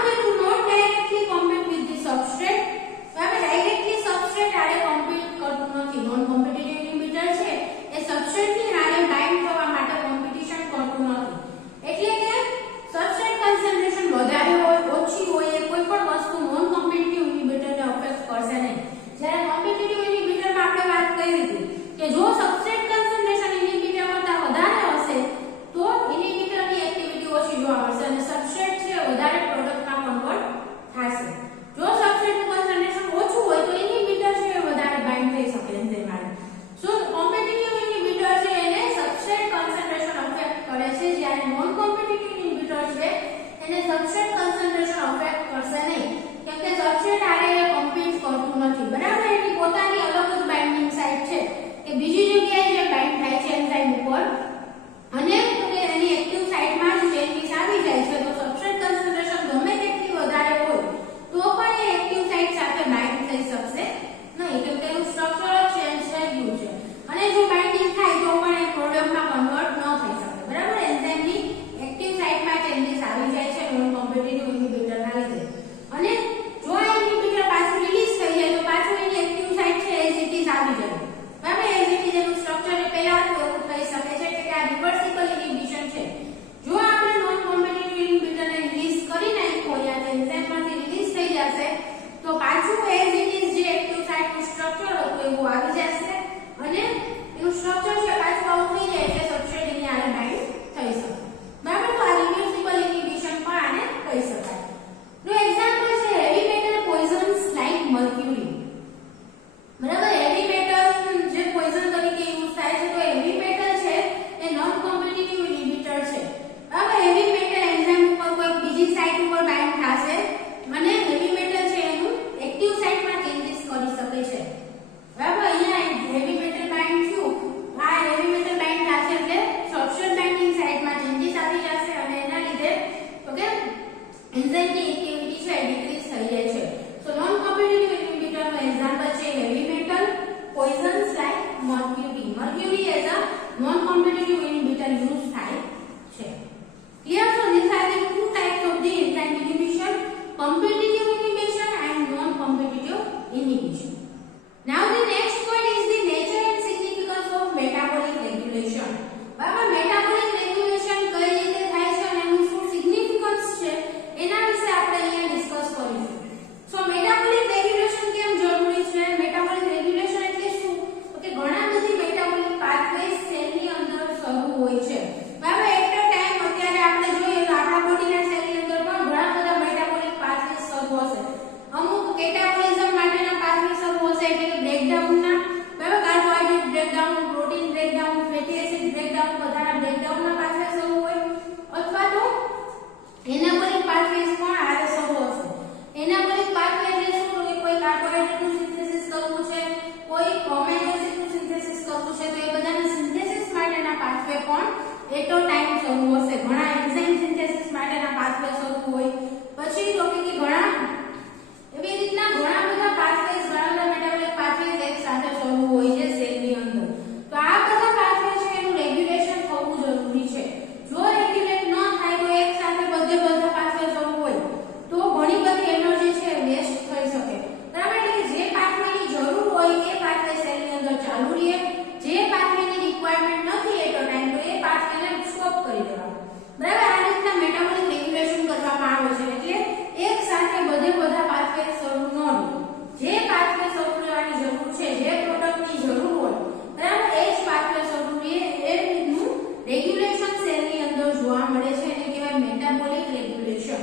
અંદર અને એની એક્ટિવ સાઇટમાં જ ચેન્જીસ આવી જાય છે તો સબસ્ટ્રેટ કોન્સન્ટ્રેશન ગમે તેટલી વધારે હોય તો પણ એ એક્ટિવ સાઇટ સાથે બાઇન્ડ થઈ શકશે નહીં કેમ કે એનું સ્ટ્રક્ચર ચેન્જ થઈ ગયું છે અને જો બાઇન્ડિંગ થાય તો પણ એ પ્રોડક્ટમાં કન્વર્ટ ન થઈ શકે બરાબર એન્ઝાઇમની એક્ટિવ સાઇટમાં ચેન્જીસ આવી જાય છે નોન કોમ્પિટિટિવ ઇન્હિબિટરના લીધે અને જો આ ઇન્હિબિટર પાછું રિલીઝ થઈ જાય તો પાછું એની એક્ટિવ સાઇટ છે એઝ ઇટ ઇઝ આવી જાય બરાબર એઝ ઇટ ઇઝ એનું સ્ટ્રક્ચર પહેલા એવું થઈ શકે છે કે આ રિવર્સિબલ ઇન્હિબિશન છે જો આપણે નોન કોમ્પિટિટિવ ઇન્હિબિટરને રિલીઝ કરી નાખ્યો યા એન્ઝાઇમમાંથી રિલીઝ થઈ જશે તો પાછું એઝ ઇટ ઇઝ જે એક્ટિવ સાઇટનું સ્ટ્રક્ચર હતું એવું આવી જશે અને એનું સ્ટ્રક્ચર છે પાછું આવું થઈ જાય એટલે સબસ્ટ્રેટ એની આને બાઇન્ડ થઈ શકે બરાબર તો આ રિવર્સિબલ ઇન્હિબિશન પણ આને કહી શકાય નો એક્ઝામ્પલ છે heavy metal poisons like mercury બરાબર હેવી મેટલ જે પોઈઝન તરીકે યુઝ થાય છે તો હેવી મેટલ છે એ નોન કોમ્પિટિટિવ ઇન્હિબિટર છે હવે હેવી મેટલ એન્ઝાઇમ ઉપર કોઈ બીજી સાઇટ ઉપર બાઇન્ડ થશે અને હેવી મેટલ છે એનું એક્ટિવ સાઇટમાં ચેન્જીસ કરી શકે છે બરાબર અહીંયા હેવી મેટલ બાઇન્ડ થયું આ હેવી મેટલ બાઇન્ડ થશે એટલે સબસ્ટ્રેટ બાઇન્ડિંગ સાઇટમાં ચેન્જીસ આવી જશે અને એના લીધે ઓકે એન્ઝાઇમની એક્ટિવિટી છે ડિક્રીઝ થઈ જાય છે સો નોન કોમ્પિટિટિવ ઇન્હિબિટરનો એક્ઝામ્પલ છે heavy metal poisons like mercury as a non competitive inhibitor use થાય છે clear so this are the two types of the enzyme inhibition competitive inhibition and non-competitive inhibition. Now the next point is the nature and significance of metabolic regulation. બરાબર metabolic regulation કઈ રીતે થાય છે અને એનું શું સિગ્નિફિકન્સ છે એના વિશે આપણે અહીંયા ડિસ્કસ કરીશું. સો metabolic regulation કેમ જરૂરી છે? metabolic regulation એટલે શું? તો કે ઘણા બધી metabolic pathways સેલની અંદર શરૂ હોય છે. બરાબર એટ અ ટાઈમ અત્યારે આપણે જોઈએ તો આપણા બોડીના સેલની અંદર પણ ઘણા બધા metabolic pathways શરૂ હશે. અમુક કેટાબોલિઝમ માટેના પાથવે શરૂ હશે એટલે કે બ્રેકડાઉનના બરાબર carbohydrate breakdown protein breakdown fatty acid breakdown બધાના બ્રેકડાઉનના પાથવે શરૂ હોય અથવા તો એનાબોલિક પાથવેઝ પણ આ શરૂ હશે. એનાબોલિક પાથવે એટલે શું તો કે કોઈ કાર્બોહાઈડ્રેટનું સિન્થેસિસ કરવું છે કોઈ એમિનો એસિડનું સિન્થેસિસ કરવું છે તો એ બધાના સિન્થેસિસ માટેના પાથવે પણ એટ અ ટાઈમ શરૂ હશે. ઘણા એન્ઝાઇમ સિન્થેસિસ માટેના પાથવે શરૂ હોય પછી તો કે ઘણા એવી રીતના ઘણા બધા પાથવેઝ ઘણા બધા મેટાબોલિક પાથવેઝ એક સાથે શરૂ હોય છે સેલની અંદર. તો આ બધા પાથવે છે એનું રેગ્યુલેશન થવું જરૂરી છે. જો રેગ્યુલેટ ન થાય તો એક સાથે બધા પાથવે શરૂ હોય તો ઘણી બધી એનર્જી છે વેસ્ટ થઈ શકે. બરાબર એટલે કે જે પાથવેની જરૂર હોય એ પાથવે સેલની અંદર ચાલુ રહે જે પાથવેની રિક્વાયરમેન્ટ નથી એટ અ ટાઈમ તો એ પાથવેને સ્ટોપ કરી દેવાનું. બરાબર આ રીતના મેટાબોલિક રેગ્યુલેશન કરવામાં આવે છે એટલે એક સાથે બધા પાથવે શરૂ ન રહે. જે પાથવે શરૂ રહેવાની જરૂર છે જે પ્રોડક્ટની જરૂર હોય બરાબર એ જ પાથવે શરૂ રહે એ રીતનું રેગ્યુલેશન સેલની અંદર જોવા મળે છે એને કહેવાય metabolic regulation.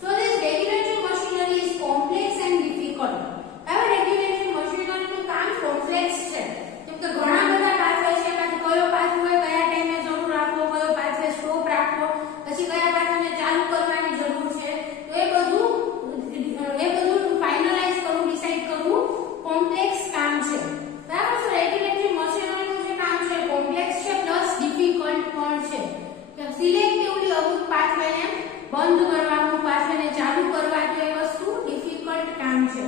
So this regulatory machinery is complex and difficult. બરાબર રેગ્યુલેટરી મશીનરીનું કામ કોમ્પ્લેક્સ છે કેમ કે ઘણા બધા પાથવે છે એમાંથી કયો પાથવે કયા ટાઈમે જરૂર રાખવો કયો પાથવે સ્ટોપ રાખવો પછી કયા પાથવેને ચાલુ કરવાની જરૂર છે તો એ બધું ફાઇનલાઇઝ કરવું ડિસાઈડ કરવું કોમ્પ્લેક્સ કામ છે. બરાબર સો રેગ્યુલેટરી મશીનરીનું જે કામ છે કોમ્પ્લેક્સ છે પ્લસ ડિફિકલ્ટ પણ છે. સિલેક્ટિવલી અમુક પાથવેને બંધ કરવાનું પાથવેને ચાલુ કરવા તો એ વસ્તુ ડિફિકલ્ટ કામ છે.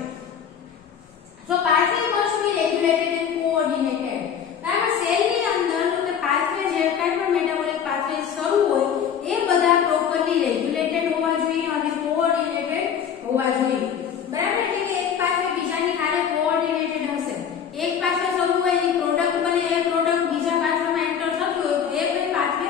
So pathway must be regulated and coordinated. બરાબર સેલની અંદર તો પાથવે જે કાંઈ પણ મેટાબોલિક પાથવે શરૂ હોય એ બધા પ્રોપરલી રેગ્યુલેટેડ હોવા જોઈએ અને કોઓર્ડિનેટેડ હોવા જોઈએ. બરાબર એટલે કે એક પાથવે બીજાની હારે કોઓર્ડિનેટેડ હશે. એક પાથવે શરૂ હોય એની પ્રોડક્ટ બને એ પ્રોડક્ટ બીજા પાથવેમાં એન્ટર થતી હોય તો એ બે પાથવે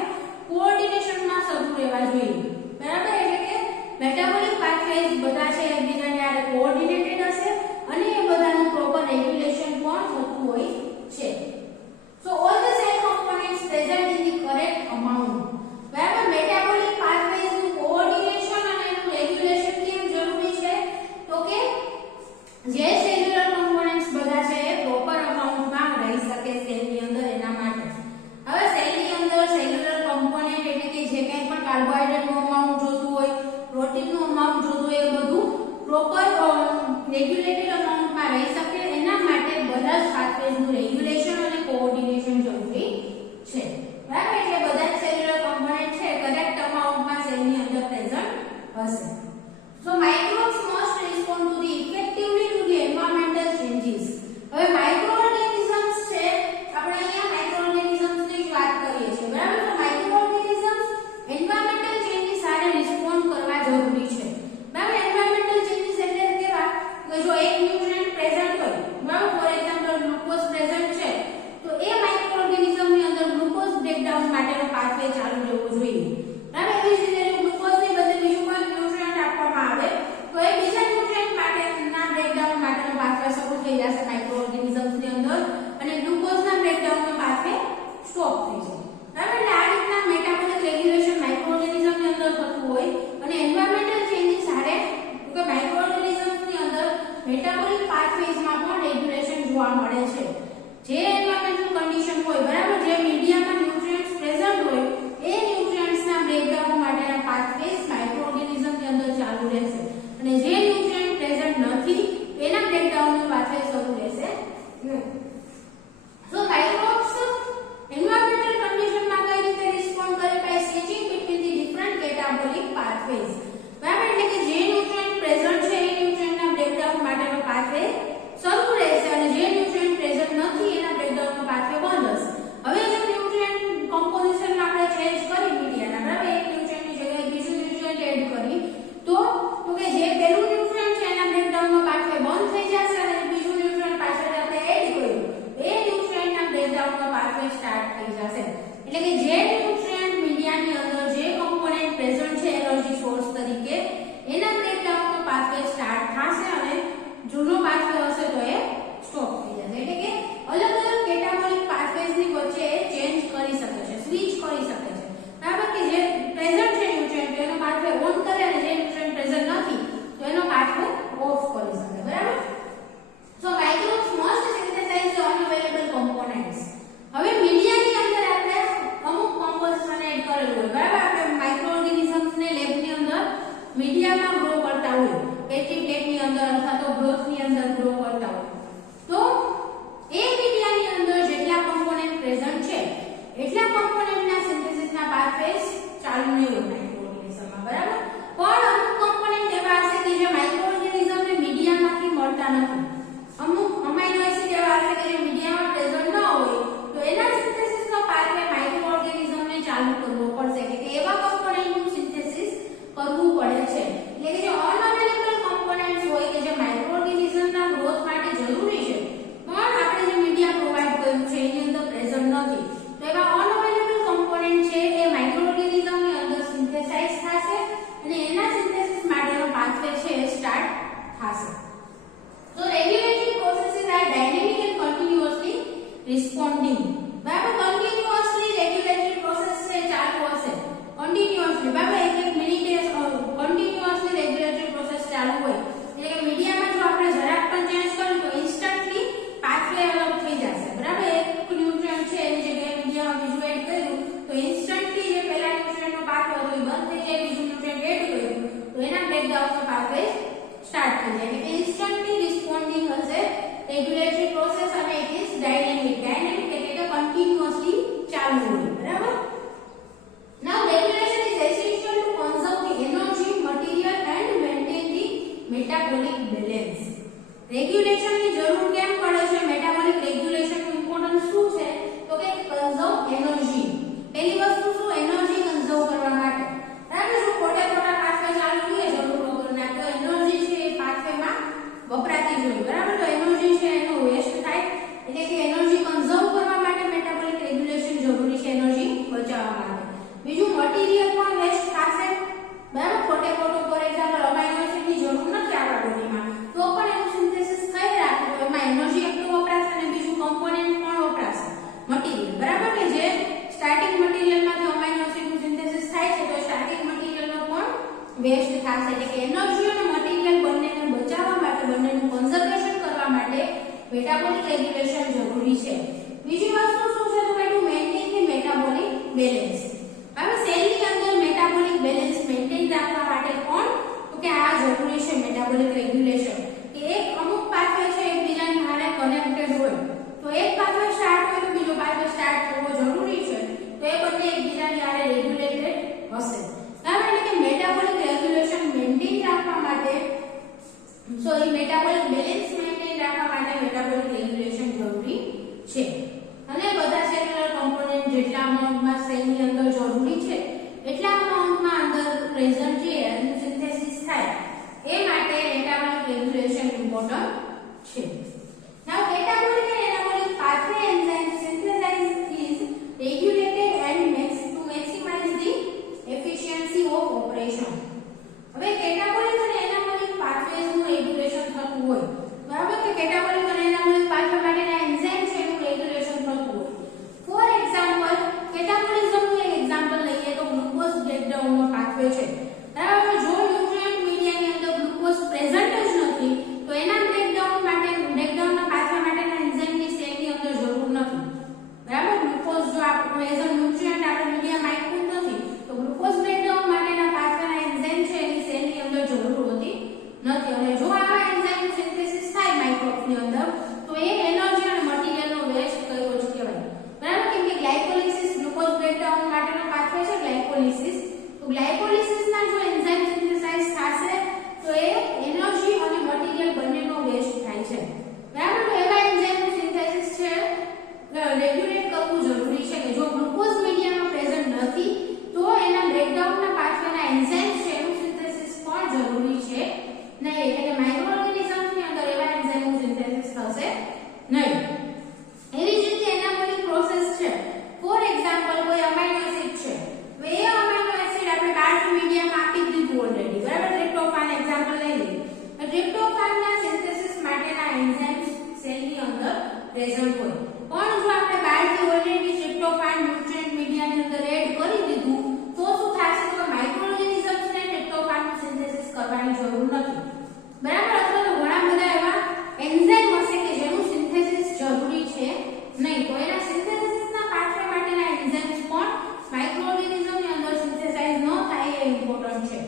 કોઓર્ડિનેશનમાં શરૂ રહેવા જોઈએ. બરાબર એટલે કે મેટાબોલિક પાથવેઝ બધા છે એકબીજાની હારે કોઓર્ડિનેટેડ હશે અને એ બધાનું પ્રોપર રેગ્યુલેશન પણ થતું હોય છે. સો all the cell components present in the correct amount. બરાબર મેટાબોલિક પાથવેઝનું કોઓર્ડિનેશન અને એનું રેગ્યુલેશન કેમ જરૂરી છે તો કે જે સેલ્યુલર કોમ્પોનેન્ટ્સ બધા છે એ પ્રોપર અમાઉન્ટમાં રહી શકે સેલની અંદર એના માટે. હવે સેલની અંદર સેલ્યુલર કોમ્પોનેન્ટ એટલે કે જે કંઈ પણ કાર્બોહાઈડ્રેટનું અમાઉન્ટ જોતું હોય પ્રોટીનનું અમાઉન્ટ જોતું હોય એ બધું પ્રોપર રેગ્યુલેટેડ અમાઉન્ટમાં રહી શકે એના માટે બધા જ પાથવેઝનું રેગ્યુલેશન અને કોઓર્ડિનેશન જરૂરી છે. બરાબર એટલે બધા જ સેલ્યુલર કમ્પોનન્ટ છે કરેક્ટ અમાઉન્ટમાં સેલની અંદર પ્રેઝન્ટ હશે. So microbes must respond to the effectively to the environmental changes. હવે માઇક્રોઓર્ગેનિઝમ્સ છે આપણે અહીંયા માઇક્રોઓર્ગેનિઝમ્સ ની વાત કરીએ છીએ બરાબર. તો માઇક્રોઓર્ગેનિઝમ્સ એન્વાયરમેન્ટલ ચેન્જીસ સાથે રિસ્પોન્ડ કરવા જરૂરી છે બરાબર. એન્વાયરમેન્ટલ ચેન્જીસ એટલે કેવા કે જો એક ન્યુટ્રિયન્ટ પ્રેઝન્ટ હોય બરાબર, ફોર એક્ઝામ્પલ ગ્લુકોઝ પ્રેઝન્ટ છે તો એ માઇક્રોઓર્ગેનિઝમ ની અંદર ગ્લુકોઝ બ્રેકડાઉન માટેનો પાથવે ચાલુ રહેવો જોઈએ બરાબર. એવી જ રીતે ગ્લુકોઝ ની બદલે બીજું કોઈ ન્યુટ્રિયન્ટ આપવામાં આવે તો એ બીજા ન્યુટ્રિયન્ટ માટેના બ્રેકડાઉન માટેનો પાથવે શરૂ થઈ જશે માઇક્રોઓર્ગેનિઝમ્સ ની અંદર અને ગ્લુકોઝના બ્રેકડાઉનનો પાથવે સ્ટોપ થઈ જશે બરાબર. એટલે આ રીતના મેટાબોલિક રેગ્યુલેશન માઇક્રોઓર્ગેનિઝમ ની અંદર થતું હોય અને એન્વાયરમેન્ટલ ચેન્જીસ સાથે કે માઇક્રોઓર્ગેનિઝમ્સ ની અંદર મેટાબોલિક પાથવેઝમાં પણ રેગ્યુલેશન જોવા મળે છે. જે એન્વાયરમેન્ટલ કન્ડિશન હોય બરાબર, જે મીડિયામાં ન્યુટ્રિયન્ટ્સ પ્રેઝન્ટ હોય એ ન્યુટ્રિયન્ટ્સના બ્રેકડાઉન માટેના પાથવેઝ માઇક્રોઓર્ગેનિઝમ ની અંદર ચાલુ રહેશે અને જે ન્યુટ્રિયન્ટ પ્રેઝન્ટ નથી એના બ્રેકડાઉનનો પાથવે શરૂ રહેશે નહીં. So microbes environmental conditionમાં કઈ રીતે રિસ્પોન્ડ કરે by switching between the different catabolic pathways બરાબર. એટલે કે જે ન્યુટ્રિયન્ટ પ્રેઝન્ટ છે એ ન્યુટ્રિયન્ટના બ્રેકડાઉન માટેનો પાથવે શરૂ રહેશે અને જે ન્યુટ્રિયન્ટ પ્રેઝન્ટ નથી એના બ્રેકડાઉનનો પાથવે બંધ હશે. હવે જો ન્યુટ્રિયન્ટ કમ્પોઝિશન આપણે ચેન્જ કરી મીડિયાના બરાબર, એક ન્યુટ્રિયન્ટની જગ્યાએ બીજું ન્યુટ્રિયન્ટ એડ કરી તો કે જે પહેલું ન્યુટ્રિયન્ટ છે એના બ્રેકડાઉનનો પાથવે બંધ થઈ જશે અને બીજું ન્યુટ્રિયન્ટ પાછળ આપણે એડ કર્યું એ ન્યુટ્રિયન્ટના બ્રેકડાઉનનો પાથવે સ્ટાર્ટ થઈ જશે. એટલે કે જે ન્યુટ્રિયન્ટ મીડિયાની અંદર જે કમ્પોનન્ટ પ્રેઝન્ટ છે એનર્જી સોર્સ તરીકે એના બ્રેકડાઉનનો પાથવે સ્ટાર્ટ થશે અને જૂનો પાથવે હશે તો એ સ્ટોપ થઈ જશે. એટલે કે અલગ અલગ કેટાબોલિક પાથવેઝની વચ્ચે ચેન્જ કરી શકે છે, સ્વિચ કરી શકે છે બરાબર. કે જે પ્રેઝન્ટ છે ન્યુટ્રિયન્ટ એનો પાથવે ઓન કરે અને જે ન્યુટ્રિયન્ટ પ્રેઝન્ટ નથી તો એનો પાથવે ઓફ કરી શકે બરાબર. So microbes must synthesize the unavailable components. હવે મીડિયાની અંદર આપણે અમુક કમ્પોઝિશન એડ કરેલું હોય બરાબર. આપણે માઇક્રોઓર્ગેનિઝમ્સ ને લેબની અંદર મીડિયામાં ગ્રો કરતા હોય પેટી પ્લેટની અંદર અથવા તો બ્રોથની અંદર ગ્રો કરતા હોય તો એ મીડિયાની અંદર જેટલા કમ્પોનન્ટ પ્રેઝન્ટ છે એટલા કમ્પોનન્ટના સિન્થેસિસના પાથવેઝ ચાલુ નહીં હોય માઇક્રોઓર્ગેનિઝમમાં બરાબર. પણ અમુક કમ્પોનન્ટ એવા હશે કે જે માઇક્રોઓર્ગેનિઝમને મીડિયામાંથી મળતા નથી. અમુક અમાઇનો એસિડ એવા હશે કે જે મીડિયામાં પ્રેઝન્ટ ન હોય તો એના સિન્થેસિસનો પાથવે માઇક્રોઓર્ગેનિઝમને ચાલુ કરવો પડશે કે એવા કમ્પોનન્ટનું સિન્થેસિસ કરવું પડે છે. એટલે કે જે અનઅવેલેબલ કમ્પોનન્ટ્સ હોય કે જે માઇક્રોઓર્ગેનિઝમના ગ્રોથ માટે જરૂરી છે પણ આપણે જે મીડિયા પ્રોવાઇડ કર્યું છે એની અંદર પ્રેઝન્ટ નથી તો એવા અનઅવેલેબલ કમ્પોનન્ટ છે એ માઇક્રોઓર્ગેનિઝમની અંદર સિન્થેસાઇઝ થશે અને એના સિન્થેસિસ માટેનો પાથવે છે એ સ્ટાર્ટ થશે. So regulatory processes are dynamic and continuously responding. બરાબર, continuously regulatory process છે ચાલુ હશે continuously બરાબર. એક મિનિટે continuously regulatory process ચાલુ હોય એટલે કે મીડિયામાં જો આપણે જરાક પણ ચેન્જ કર્યું તો ઇન્સ્ટન્ટલી પાથવે અલગ થઈ જશે બરાબર. એક ન્યુટ્રિયન્ટ છે એની જગ્યાએ મીડિયામાં બીજું એડ કર્યું તો ઇન્સ્ટન્ટલી જે પહેલા ન્યુટ્રિયન્ટનો પાથવે હતો એ બંધ થઈ જાય, બીજું ન્યુટ્રિયન્ટ એડ કર્યું તો એના બ્રેકડાઉનનો પાથવે સ્ટાર્ટ થઈ જાય. એટલે ઇન્સ્ટન્ટલી રિસ્પોન્ડિંગ હશે રેગ્યુલેટરી પ્રોસેસ અને ઇટ ઇઝ ડાયનેમિક. ડાયનેમિક એટલે કે કન્ટિન્યુઅસલી ચાલુ હોય બરાબર. Now regulation is essential to conserve the energy, material and maintain the metabolic balance. Regulation ની જરૂર કેમ પડે છે? મેટાબોલિક રેગ્યુલેશન નું ઇમ્પોર્ટન્સ શું છે? તો કે કન્ઝર્વ એનર્જી. પહેલી વસ્તુ શું? એનર્જી કન્ઝર્વ કરવા માટે બરાબર. જો ખોટા પાથવે ચાલુ જોઈએ જરૂર વગરના તો એનર્જી છે એ પાથવેમાં વપરાતી જોઈએ બરાબર. તો એનર્જી છે એનો વેસ્ટ થાય એટલે કે એનર્જી કન્ઝર્વ કરવા માટે મેટાબોલિક રેગ્યુલેશન જરૂરી છે એનર્જી બચાવવા માટે. બીજું મટીરીયલ પણ વેસ્ટ થશે બરાબર. ખોટું ફોર એક્ઝામ્પલ અમાઇનો એસિડની જરૂર નથી આપણા બોડીમાં તો પણ એનું સિન્થેસિસ થઈ રાખે તો એમાં એનર્જી એટલું વપરાશે અને બીજું કમ્પોનન્ટ પણ વપરાશે મટીરીયલ બરાબર. કે જે સ્ટાર્ટિંગ મટીરીયલમાંથી અમાઇનો એસિડનું સિન્થેસિસ થાય છે તો સ્ટાર્ટિંગ મટીરીયલનો પણ વેસ્ટ થશે. એટલે કે એનર્જી અને મટીરીયલ બંનેને બચાવવા માટે બંનેનું કન્ઝર્વેશન કરવા માટે મેટાબોલિક રેગ્યુલેશન જરૂરી છે. બીજી વસ્તુ શું છે? તો બેટુ મેન્ટેન ધી મેટાબોલિક બેલેન્સ. હવે સેલની અંદર મેટાબોલિક બેલેન્સ મેન્ટેન રાખવા માટે પણ તો કે આ જરૂરી છે મેટાબોલિક રેગ્યુલેશન. કે એક અમુક પાથવે છે એકબીજાની હારે કનેક્ટેડ હોય તો એક પાથવે સ્ટાર્ટ હોય તો બીજો પાથવે સ્ટાર્ટ કરવો જરૂરી છે તો એ નહીં. એવી જ રીતે એના બધી પ્રોસેસ છે. ફોર એક્ઝામ્પલ કોઈ અમાઇનો એસિડ છે, તો એ અમાઇનો એસિડ આપણે બહારથી મીડિયામાં આપી દીધું ઓલરેડી, બરાબર. ટ્રિપ્ટોફાન એક્ઝામ્પલ લઈ લઈએ. તો ટ્રિપ્ટોફાનના સિન્થેસિસ માટેના એન્ઝાઇમ્સ સેલની અંદર પ્રેઝન્ટ હોય, પણ જો આપણે બહારથી ઓલરેડી ટ્રિપ્ટોફાન ન્યુટ્રિયન્ટ મીડિયાની અંદર એડ કરી દીધું તો શું થશે? તો માઇક્રોઓર્ગેનિઝમ્સને ટ્રિપ્ટોફાનનું સિન્થેસિસ કરવાની જરૂર નથી, બરાબર. અથવા તો ઘણા બધા એવા એન્ઝાઇમ હશે કે જેનું સિન્થેસિસ જરૂરી છે નહીં, તો એના સિન્થેસિસના પાથવે માટેના એન્ઝાઇમ્સ પણ માઇક્રોઓર્ગેનિઝમની અંદર સિન્થેસાઇઝ ન થાય એ ઇમ્પોર્ટન્ટ છે,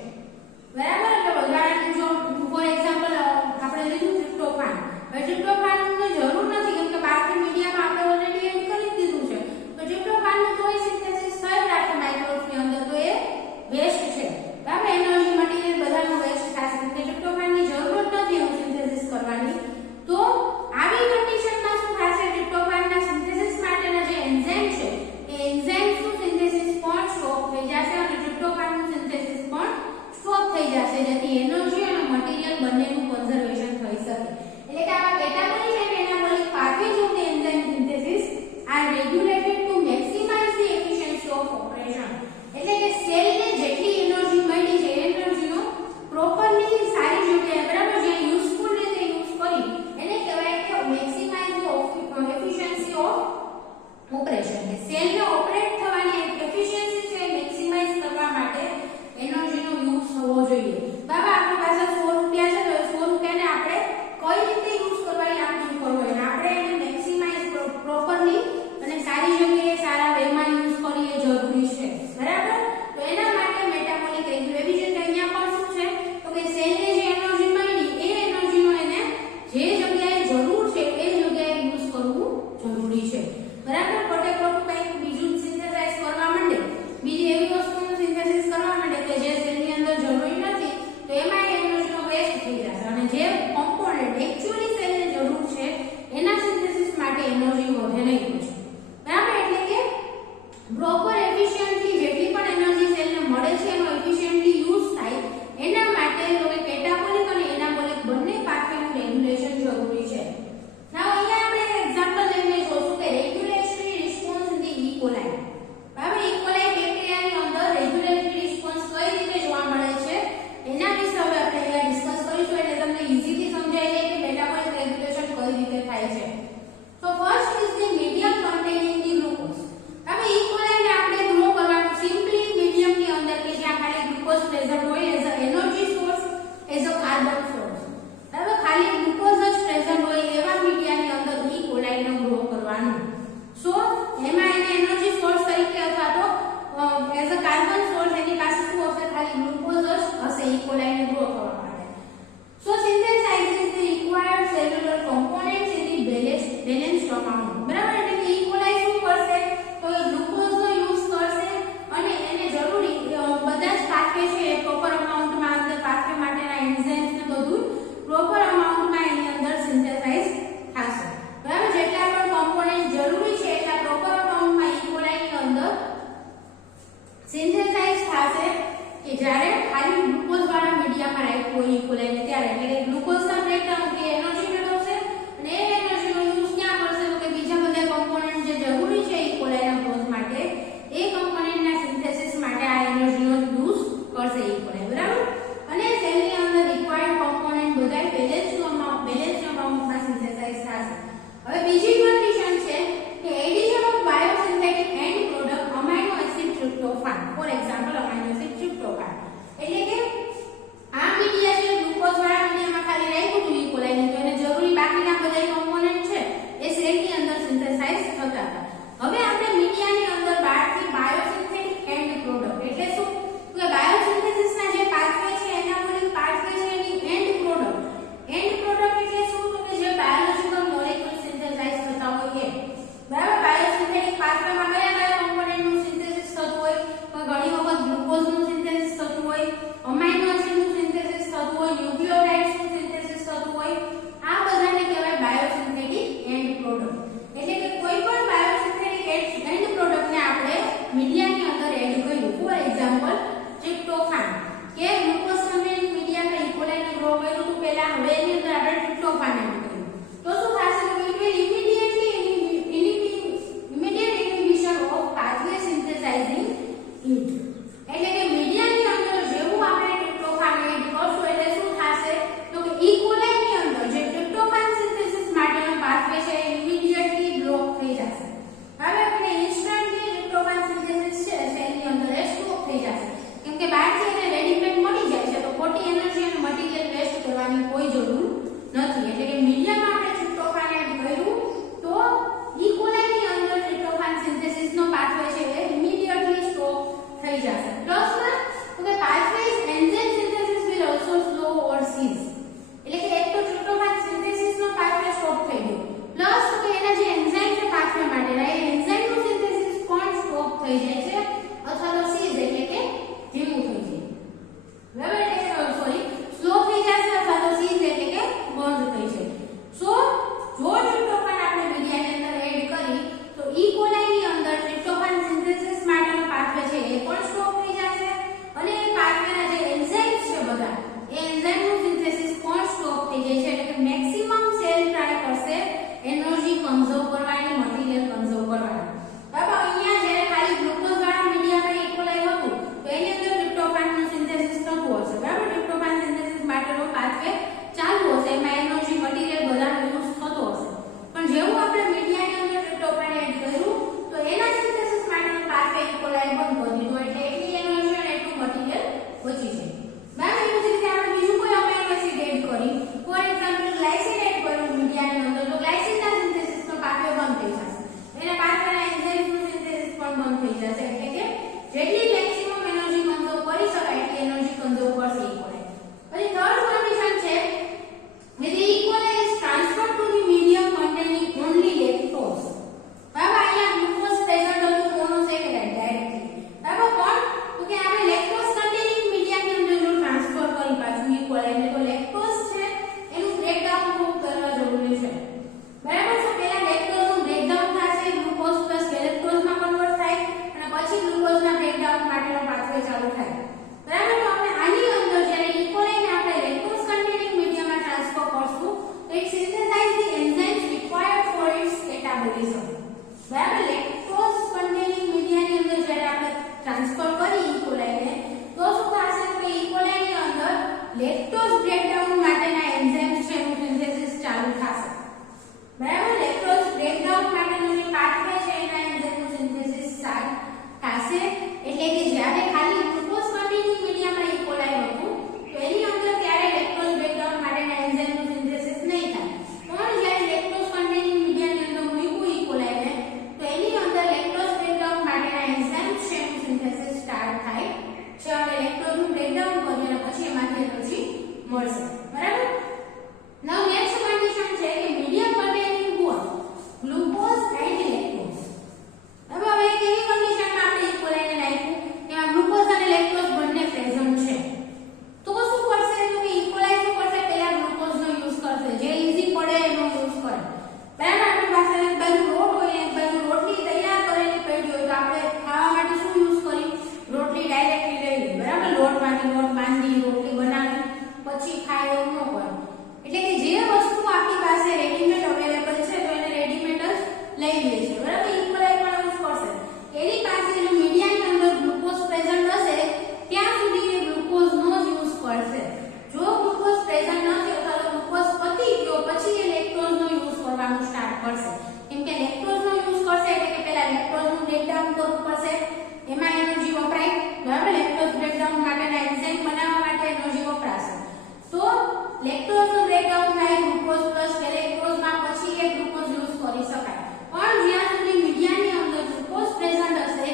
બરાબર. એટલે ઉદાહરણ જો ફોર એક્ઝામ્પલ આપણે લીધું ટ્રિપ્ટોફાન. ટ્રિપ્ટોફાનની જરૂર નથી કેમ કે બહારથી મીડિયા થઈ જાય છે અથવા તો સીઝ એટલે કે ધીમું થઈ જાય, બરાબર, એટલે સોરી સ્લો થઈ જશે અથવા તો સીઝ એટલે કે બંધ થઈ જાય. સો જો ટ્રિપ્ટોફાન આપણે મીડિયાની અંદર એડ કરી તો ઈ કોલાઈની અંદર ટ્રિપ્ટોફાન સિન્થેસિસ માટેનો પાથવે છે એ પણ સ્ટોપ થઈ જશે અને એ પાથવેના જે એન્ઝાઇમ્સ છે બધા એ એન્ઝાઇમનું સિન્થેસિસ પણ સ્ટોપ થઈ જાય છે, એટલે કે મેક્સિમમ સેલ ટ્રાય કરશે એનર્જી કન્ઝર્વ કરવાની, મટીરીયલ કન્ઝર્વ કરવાની. બરાબર, અહીંયા જ્યારે ખાલી ગ્લુકોઝ વાળા મીડિયામાં ઈ કોલાઈ હતું તો એની અંદર ટ્રિપ્ટોફાનનું સિન્થેસિસ થતું હશે, બરાબર, ટ્રિપ્ટોફાન સિન્થેસિસ માટેનો પાથવે ચાલુ હશે, એમાં એનર્જી મટીરીયલ બધાનો યુઝ થતો હશે. પણ જેવું આપણે મીડિયાની અંદર ટ્રિપ્ટોફાન એડ કર્યું તો એના સિન્થેસિસ માટેનો પાથવે ઈ કોલાઈ બંધ કરી દીધો, એટલે એટલી એનર્જી અને એટલું મટીરીયલ બચી જાય. બરાબર, એવી જ રીતે આપણે બીજું કોઈ અમીનો એસિડ એડ કરી, ફોર એક્ઝામ્પલ ગ્લાયસિન એડ કર્યું મીડિયાની અંદર તો ગ્લાયસિનના સિન્થેસિસનો પાથવે બંધ થઈ જશે, એના પાથવેના એન્ઝાઇમ્સનું સિન્થેસિસ પણ બંધ થઈ જશે, એટલે કે જેટલી મેક્સિમમ એનર્જી કન્ઝર્વ કરી શકાય એટલી એનર્જી કન્ઝર્વ કરશે ઈ કોલાઈ. પછી થર્ડ કન્ડિશન છે with the E. coli is transferred to the medium containing only lactose. બરાબર, અહીંયા ગ્લુકોઝ પ્રેઝન્ટ હતું મોનોસેકેરાઇડ ડાયરેક્ટલી, બરાબર, પણ તો કે આપણે લેક્ટોઝ કન્ટેનિંગ મીડિયાની અંદર જો ટ્રાન્સફર કરી પાછું E. coli ને તો લેક્ટોઝ છે એનું બ્રેકડાઉન કરવા જરૂરી છે, બરાબર. તો પહેલા લેક્ટોઝનું બ્રેકડાઉન થશે, ગ્લુકોઝ પ્લસ ગેલેક્ટોઝમાં કન્વર્ટ થાય અને પછી ગ્લુકોઝના બ્રેકડાઉન માટેનો પાથવે ચાલુ થાય, બરાબર. તો આપણે આની અંદર જ્યારે E. coli ને આપણે લેક્ટોઝ કન્ટેનિંગ મીડિયામાં ટ્રાન્સફર કરશું તો it synthesize the enzymes required for its metabolism, બરાબર. લેક્ટોઝ કન્ટેનિંગ મીડિયાની અંદર જ્યારે આપણે ટ્રાન્સફર કરી E. coli ને તો શું થશે કે E. coli ની અંદર લેક્ટોઝ બ્રેકડાઉન માટેના એન્ઝાઇમ્સ છે એનું સિન્થેસિસ ચાલુ થશે, બરાબર. લેક્ટોઝ બ્રેકડાઉન માટેનો જે પાથવે છે એના એન્ઝાઇમનું સિન્થેસિસ સ્ટાર્ટ થશે, એટલે કે જ્યારે ખાલી ગ્લુકોઝ કન્ટેનિંગ મીડિયામાં E. coli હતું તો એની અંદર ત્યારે લેક્ટોઝ બ્રેકડાઉન માટેના એન્ઝાઇમનું સિન્થેસિસ નહીં થાય, પણ જ્યારે લેક્ટોઝ કન્ટેનિંગ મીડિયાની અંદર મૂક્યું E. coli ને તો એની અંદર લેક્ટોઝ બ્રેકડાઉન માટેના એન્ઝાઇમ્સ છે એનું સિન્થેસિસ સ્ટાર્ટ થાય છે અને લેક્ટોઝનું બ્રેકડાઉન કરી અને પછી એમાંથી એનર્જી મળશે, બરાબર. નાઉ નેક્સ્ટ કન્ડિશન છે કે medium containing both glucose and lactose. હવે એક એવી કન્ડિશનમાં આપણે E. coli ને નાખ્યું કે આ ગ્લુકોઝ અને લેક્ટોઝ બંને પ્રેઝન્ટ છે તો શું કરશે તો કે E. coli શું કરશે, પહેલા ગ્લુકોઝનો યુઝ કરશે, જે ઈઝી પડે એનો યુઝ કરે, બરાબર. આપણી પાસે એક બાજુ લોટ હોય એક બાજુ રોટલી તૈયાર કરેલી પડી હોય તો આપણે ખાવા માટે શું યુઝ કરી, રોટલી ડાયરેક્ટલી લઈ લઈએ, બરાબર. લોટમાંથી લોટ બાંધી રોટલી બનાવી પછી ખાય એવું ન કરે, એટલે કે જે વસ્તુ આપણી પાસે રેડીમેડ અવેલેબલ છે તો એને રેડીમેડ જ લઈ લે છે, બરાબર. E. coli પણ એવું જ કરશે, એની પાસે જો મીડિયાની અંદર ગ્લુકોઝ પ્રેઝન્ટ હશે ત્યાં સુધી એ ગ્લુકોઝનો જ યુઝ કરશે, જો ગ્લુકોઝ પ્રેઝન્ટ નથી અથવા તો ગ્લુકોઝ પતી ગયો પછી એ લેક્ટોઝનો યુઝ કરવાનું સ્ટાર્ટ કરશે, કેમ કે લેક્ટોઝનો યુઝ કરશે એટલે કે પહેલા લેક્ટોઝનું બ્રેકડાઉન કરવું પડશે, એમાં એનર્જી વપરાય, બરાબર. લેક્ટોઝ બ્રેકડાઉન માટેના એન્ઝાઇમ બનાવવા માટે એનર્જી વપરાશે, તો લેક્ટોઝનું બ્રેકડાઉન થાય ગ્લુકોઝ પ્લસ ગેલેક્ટોઝમાં પછી એ ગ્લુકોઝ યુઝ કરી શકાય, પણ જ્યાં સુધી મીડિયાની અંદર ગ્લુકોઝ પ્રેઝન્ટ હશે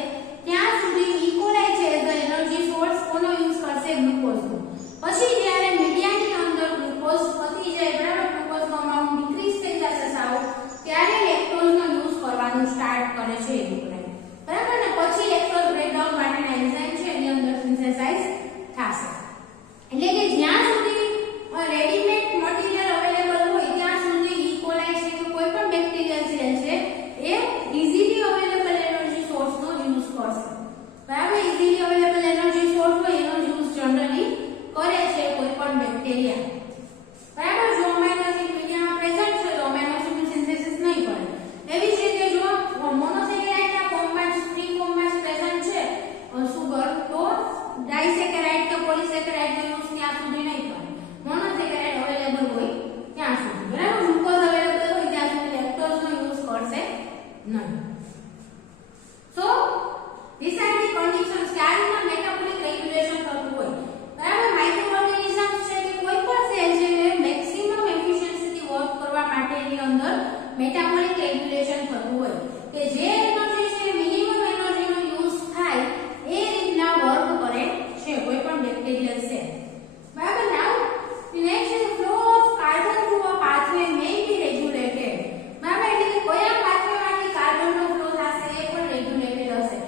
ત્યાં સુધી E. coli છે એઝ અ એનર્જી સોર્સ કોનો યુઝ કરશે, ગ્લુકોઝનો. પછી જ્યારે મીડિયાની અંદર ગ્લુકોઝ પતી જાય, બરાબર, ગ્લુકોઝનો અમાઉન્ટ ડિક્રીઝ થઈ જશે સાવ, ત્યારે લેક્ટોઝનો યુઝ કરવાનું સ્ટાર્ટ કરે છે E. coli, બરાબર. ને પછી લેક્ટોઝ બ્રેકડાઉન માટેના એન્ઝાઇમ છે એની અંદર સિન્થેસાઇઝ થશે, એટલે કે જ્યાં સુધી રેડીમેડ મટીરીયલ અવેલેબલ હોય ત્યાં સુધી E. coli છે કે કોઈ પણ બેક્ટેરિયલ સેલ છે એ ઈઝીલી અવેલેબલ એનર્જી સોર્સનો યુઝ કરશે, બરાબર. ઈઝીલી અવેલેબલ એનર્જી સોર્સ હોય એનો યુઝ જનરલી કરે છે કોઈ પણ બેક્ટેરિયા, બરાબર. જો અમાઇનો એસિડ મીડિયામાં પ્રેઝન્ટ છે તો અમાઇનો એસિડનું સિન્થેસિસ નહીં કરે, એવી જ રીતે જો મોનોસેકેરાઇડના ફોર્મમાં ફ્રી ફોર્મમાં પ્રેઝન્ટ છે સુગર તો ડાઇસેકેરાઇડ કે પોલિસેકેરાઇડનો યુઝ ત્યાં સુધી નહીં કરે, મોનોસેકેરાઇડ અવેલેબલ હોય ત્યાં સુધી, બરાબર. ગ્લુકોઝ અવેલેબલ હોય ત્યાં સુધી લેક્ટોઝનો યુઝ કરશે નહીં. સો ધીસ આર ધી કન્ડિશન્સ કે આ રીતના મેટાબોલિક રેગ્યુલેશન થતું હોય, બરાબર. માઇક્રો ઓર્ગેનિઝમ્સ છે કે કોઈ પણ સેલ છે એ મેક્સિમમ એફિશિયન્સીથી વર્ક કરવા માટે એની અંદર મેટાબોલિક રેગ્યુલેશન થતું હોય કે જે એનર્જી છે મિનિમમ એનર્જીનો યુઝ થાય એ રીતના વર્ક કરે છે કોઈ પણ બેક્ટેરિયલ સેલ, બરાબર. Now next is flow of carbon through a pathway may be regulated, બરાબર. એટલે કે કયા પાથવેમાંથી કાર્બનનો ફ્લો થશે એ પણ રેગ્યુલેટેડ હશે.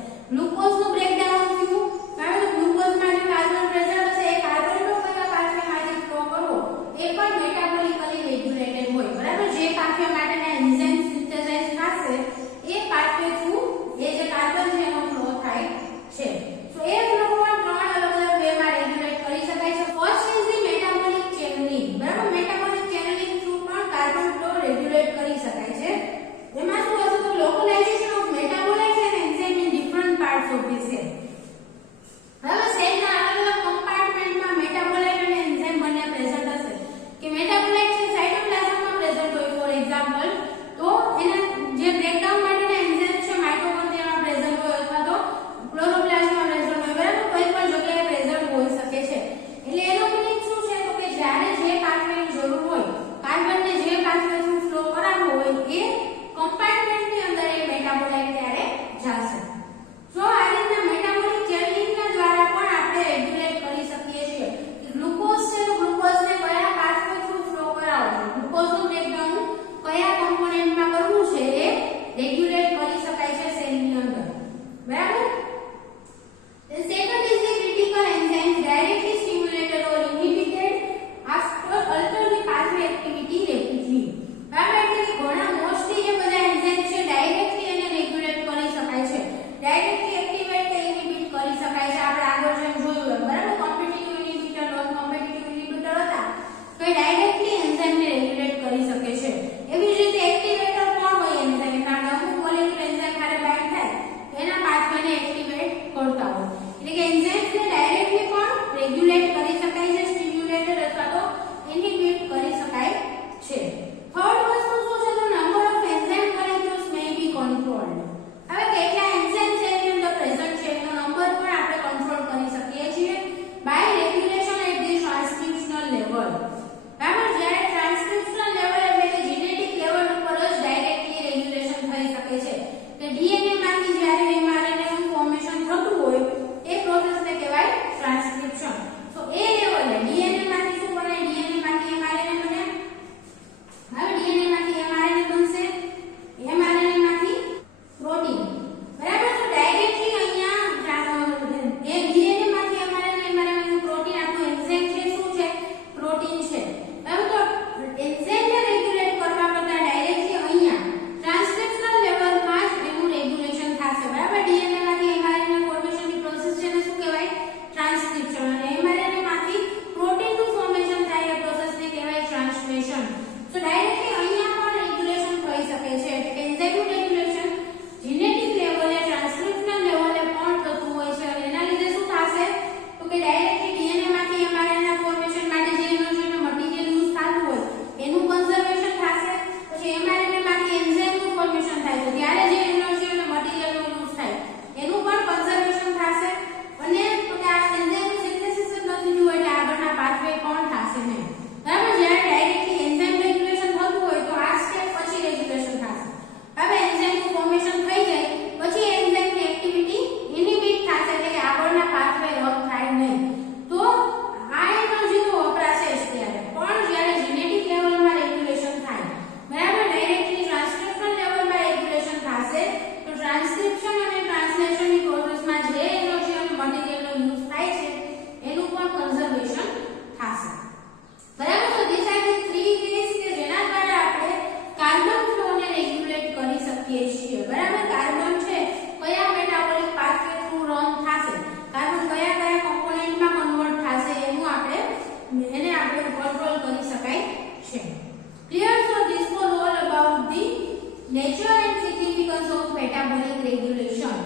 nature and significance of metabolic regulation.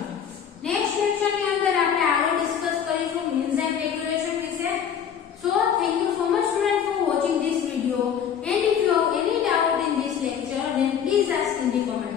Next lecture ની અંદર આપણે આગળ ડિસ્કસ કરીશું enzyme regulation વિશે. So thank you so much students for watching this video, and if you have any doubt in this lecture then please ask in the comment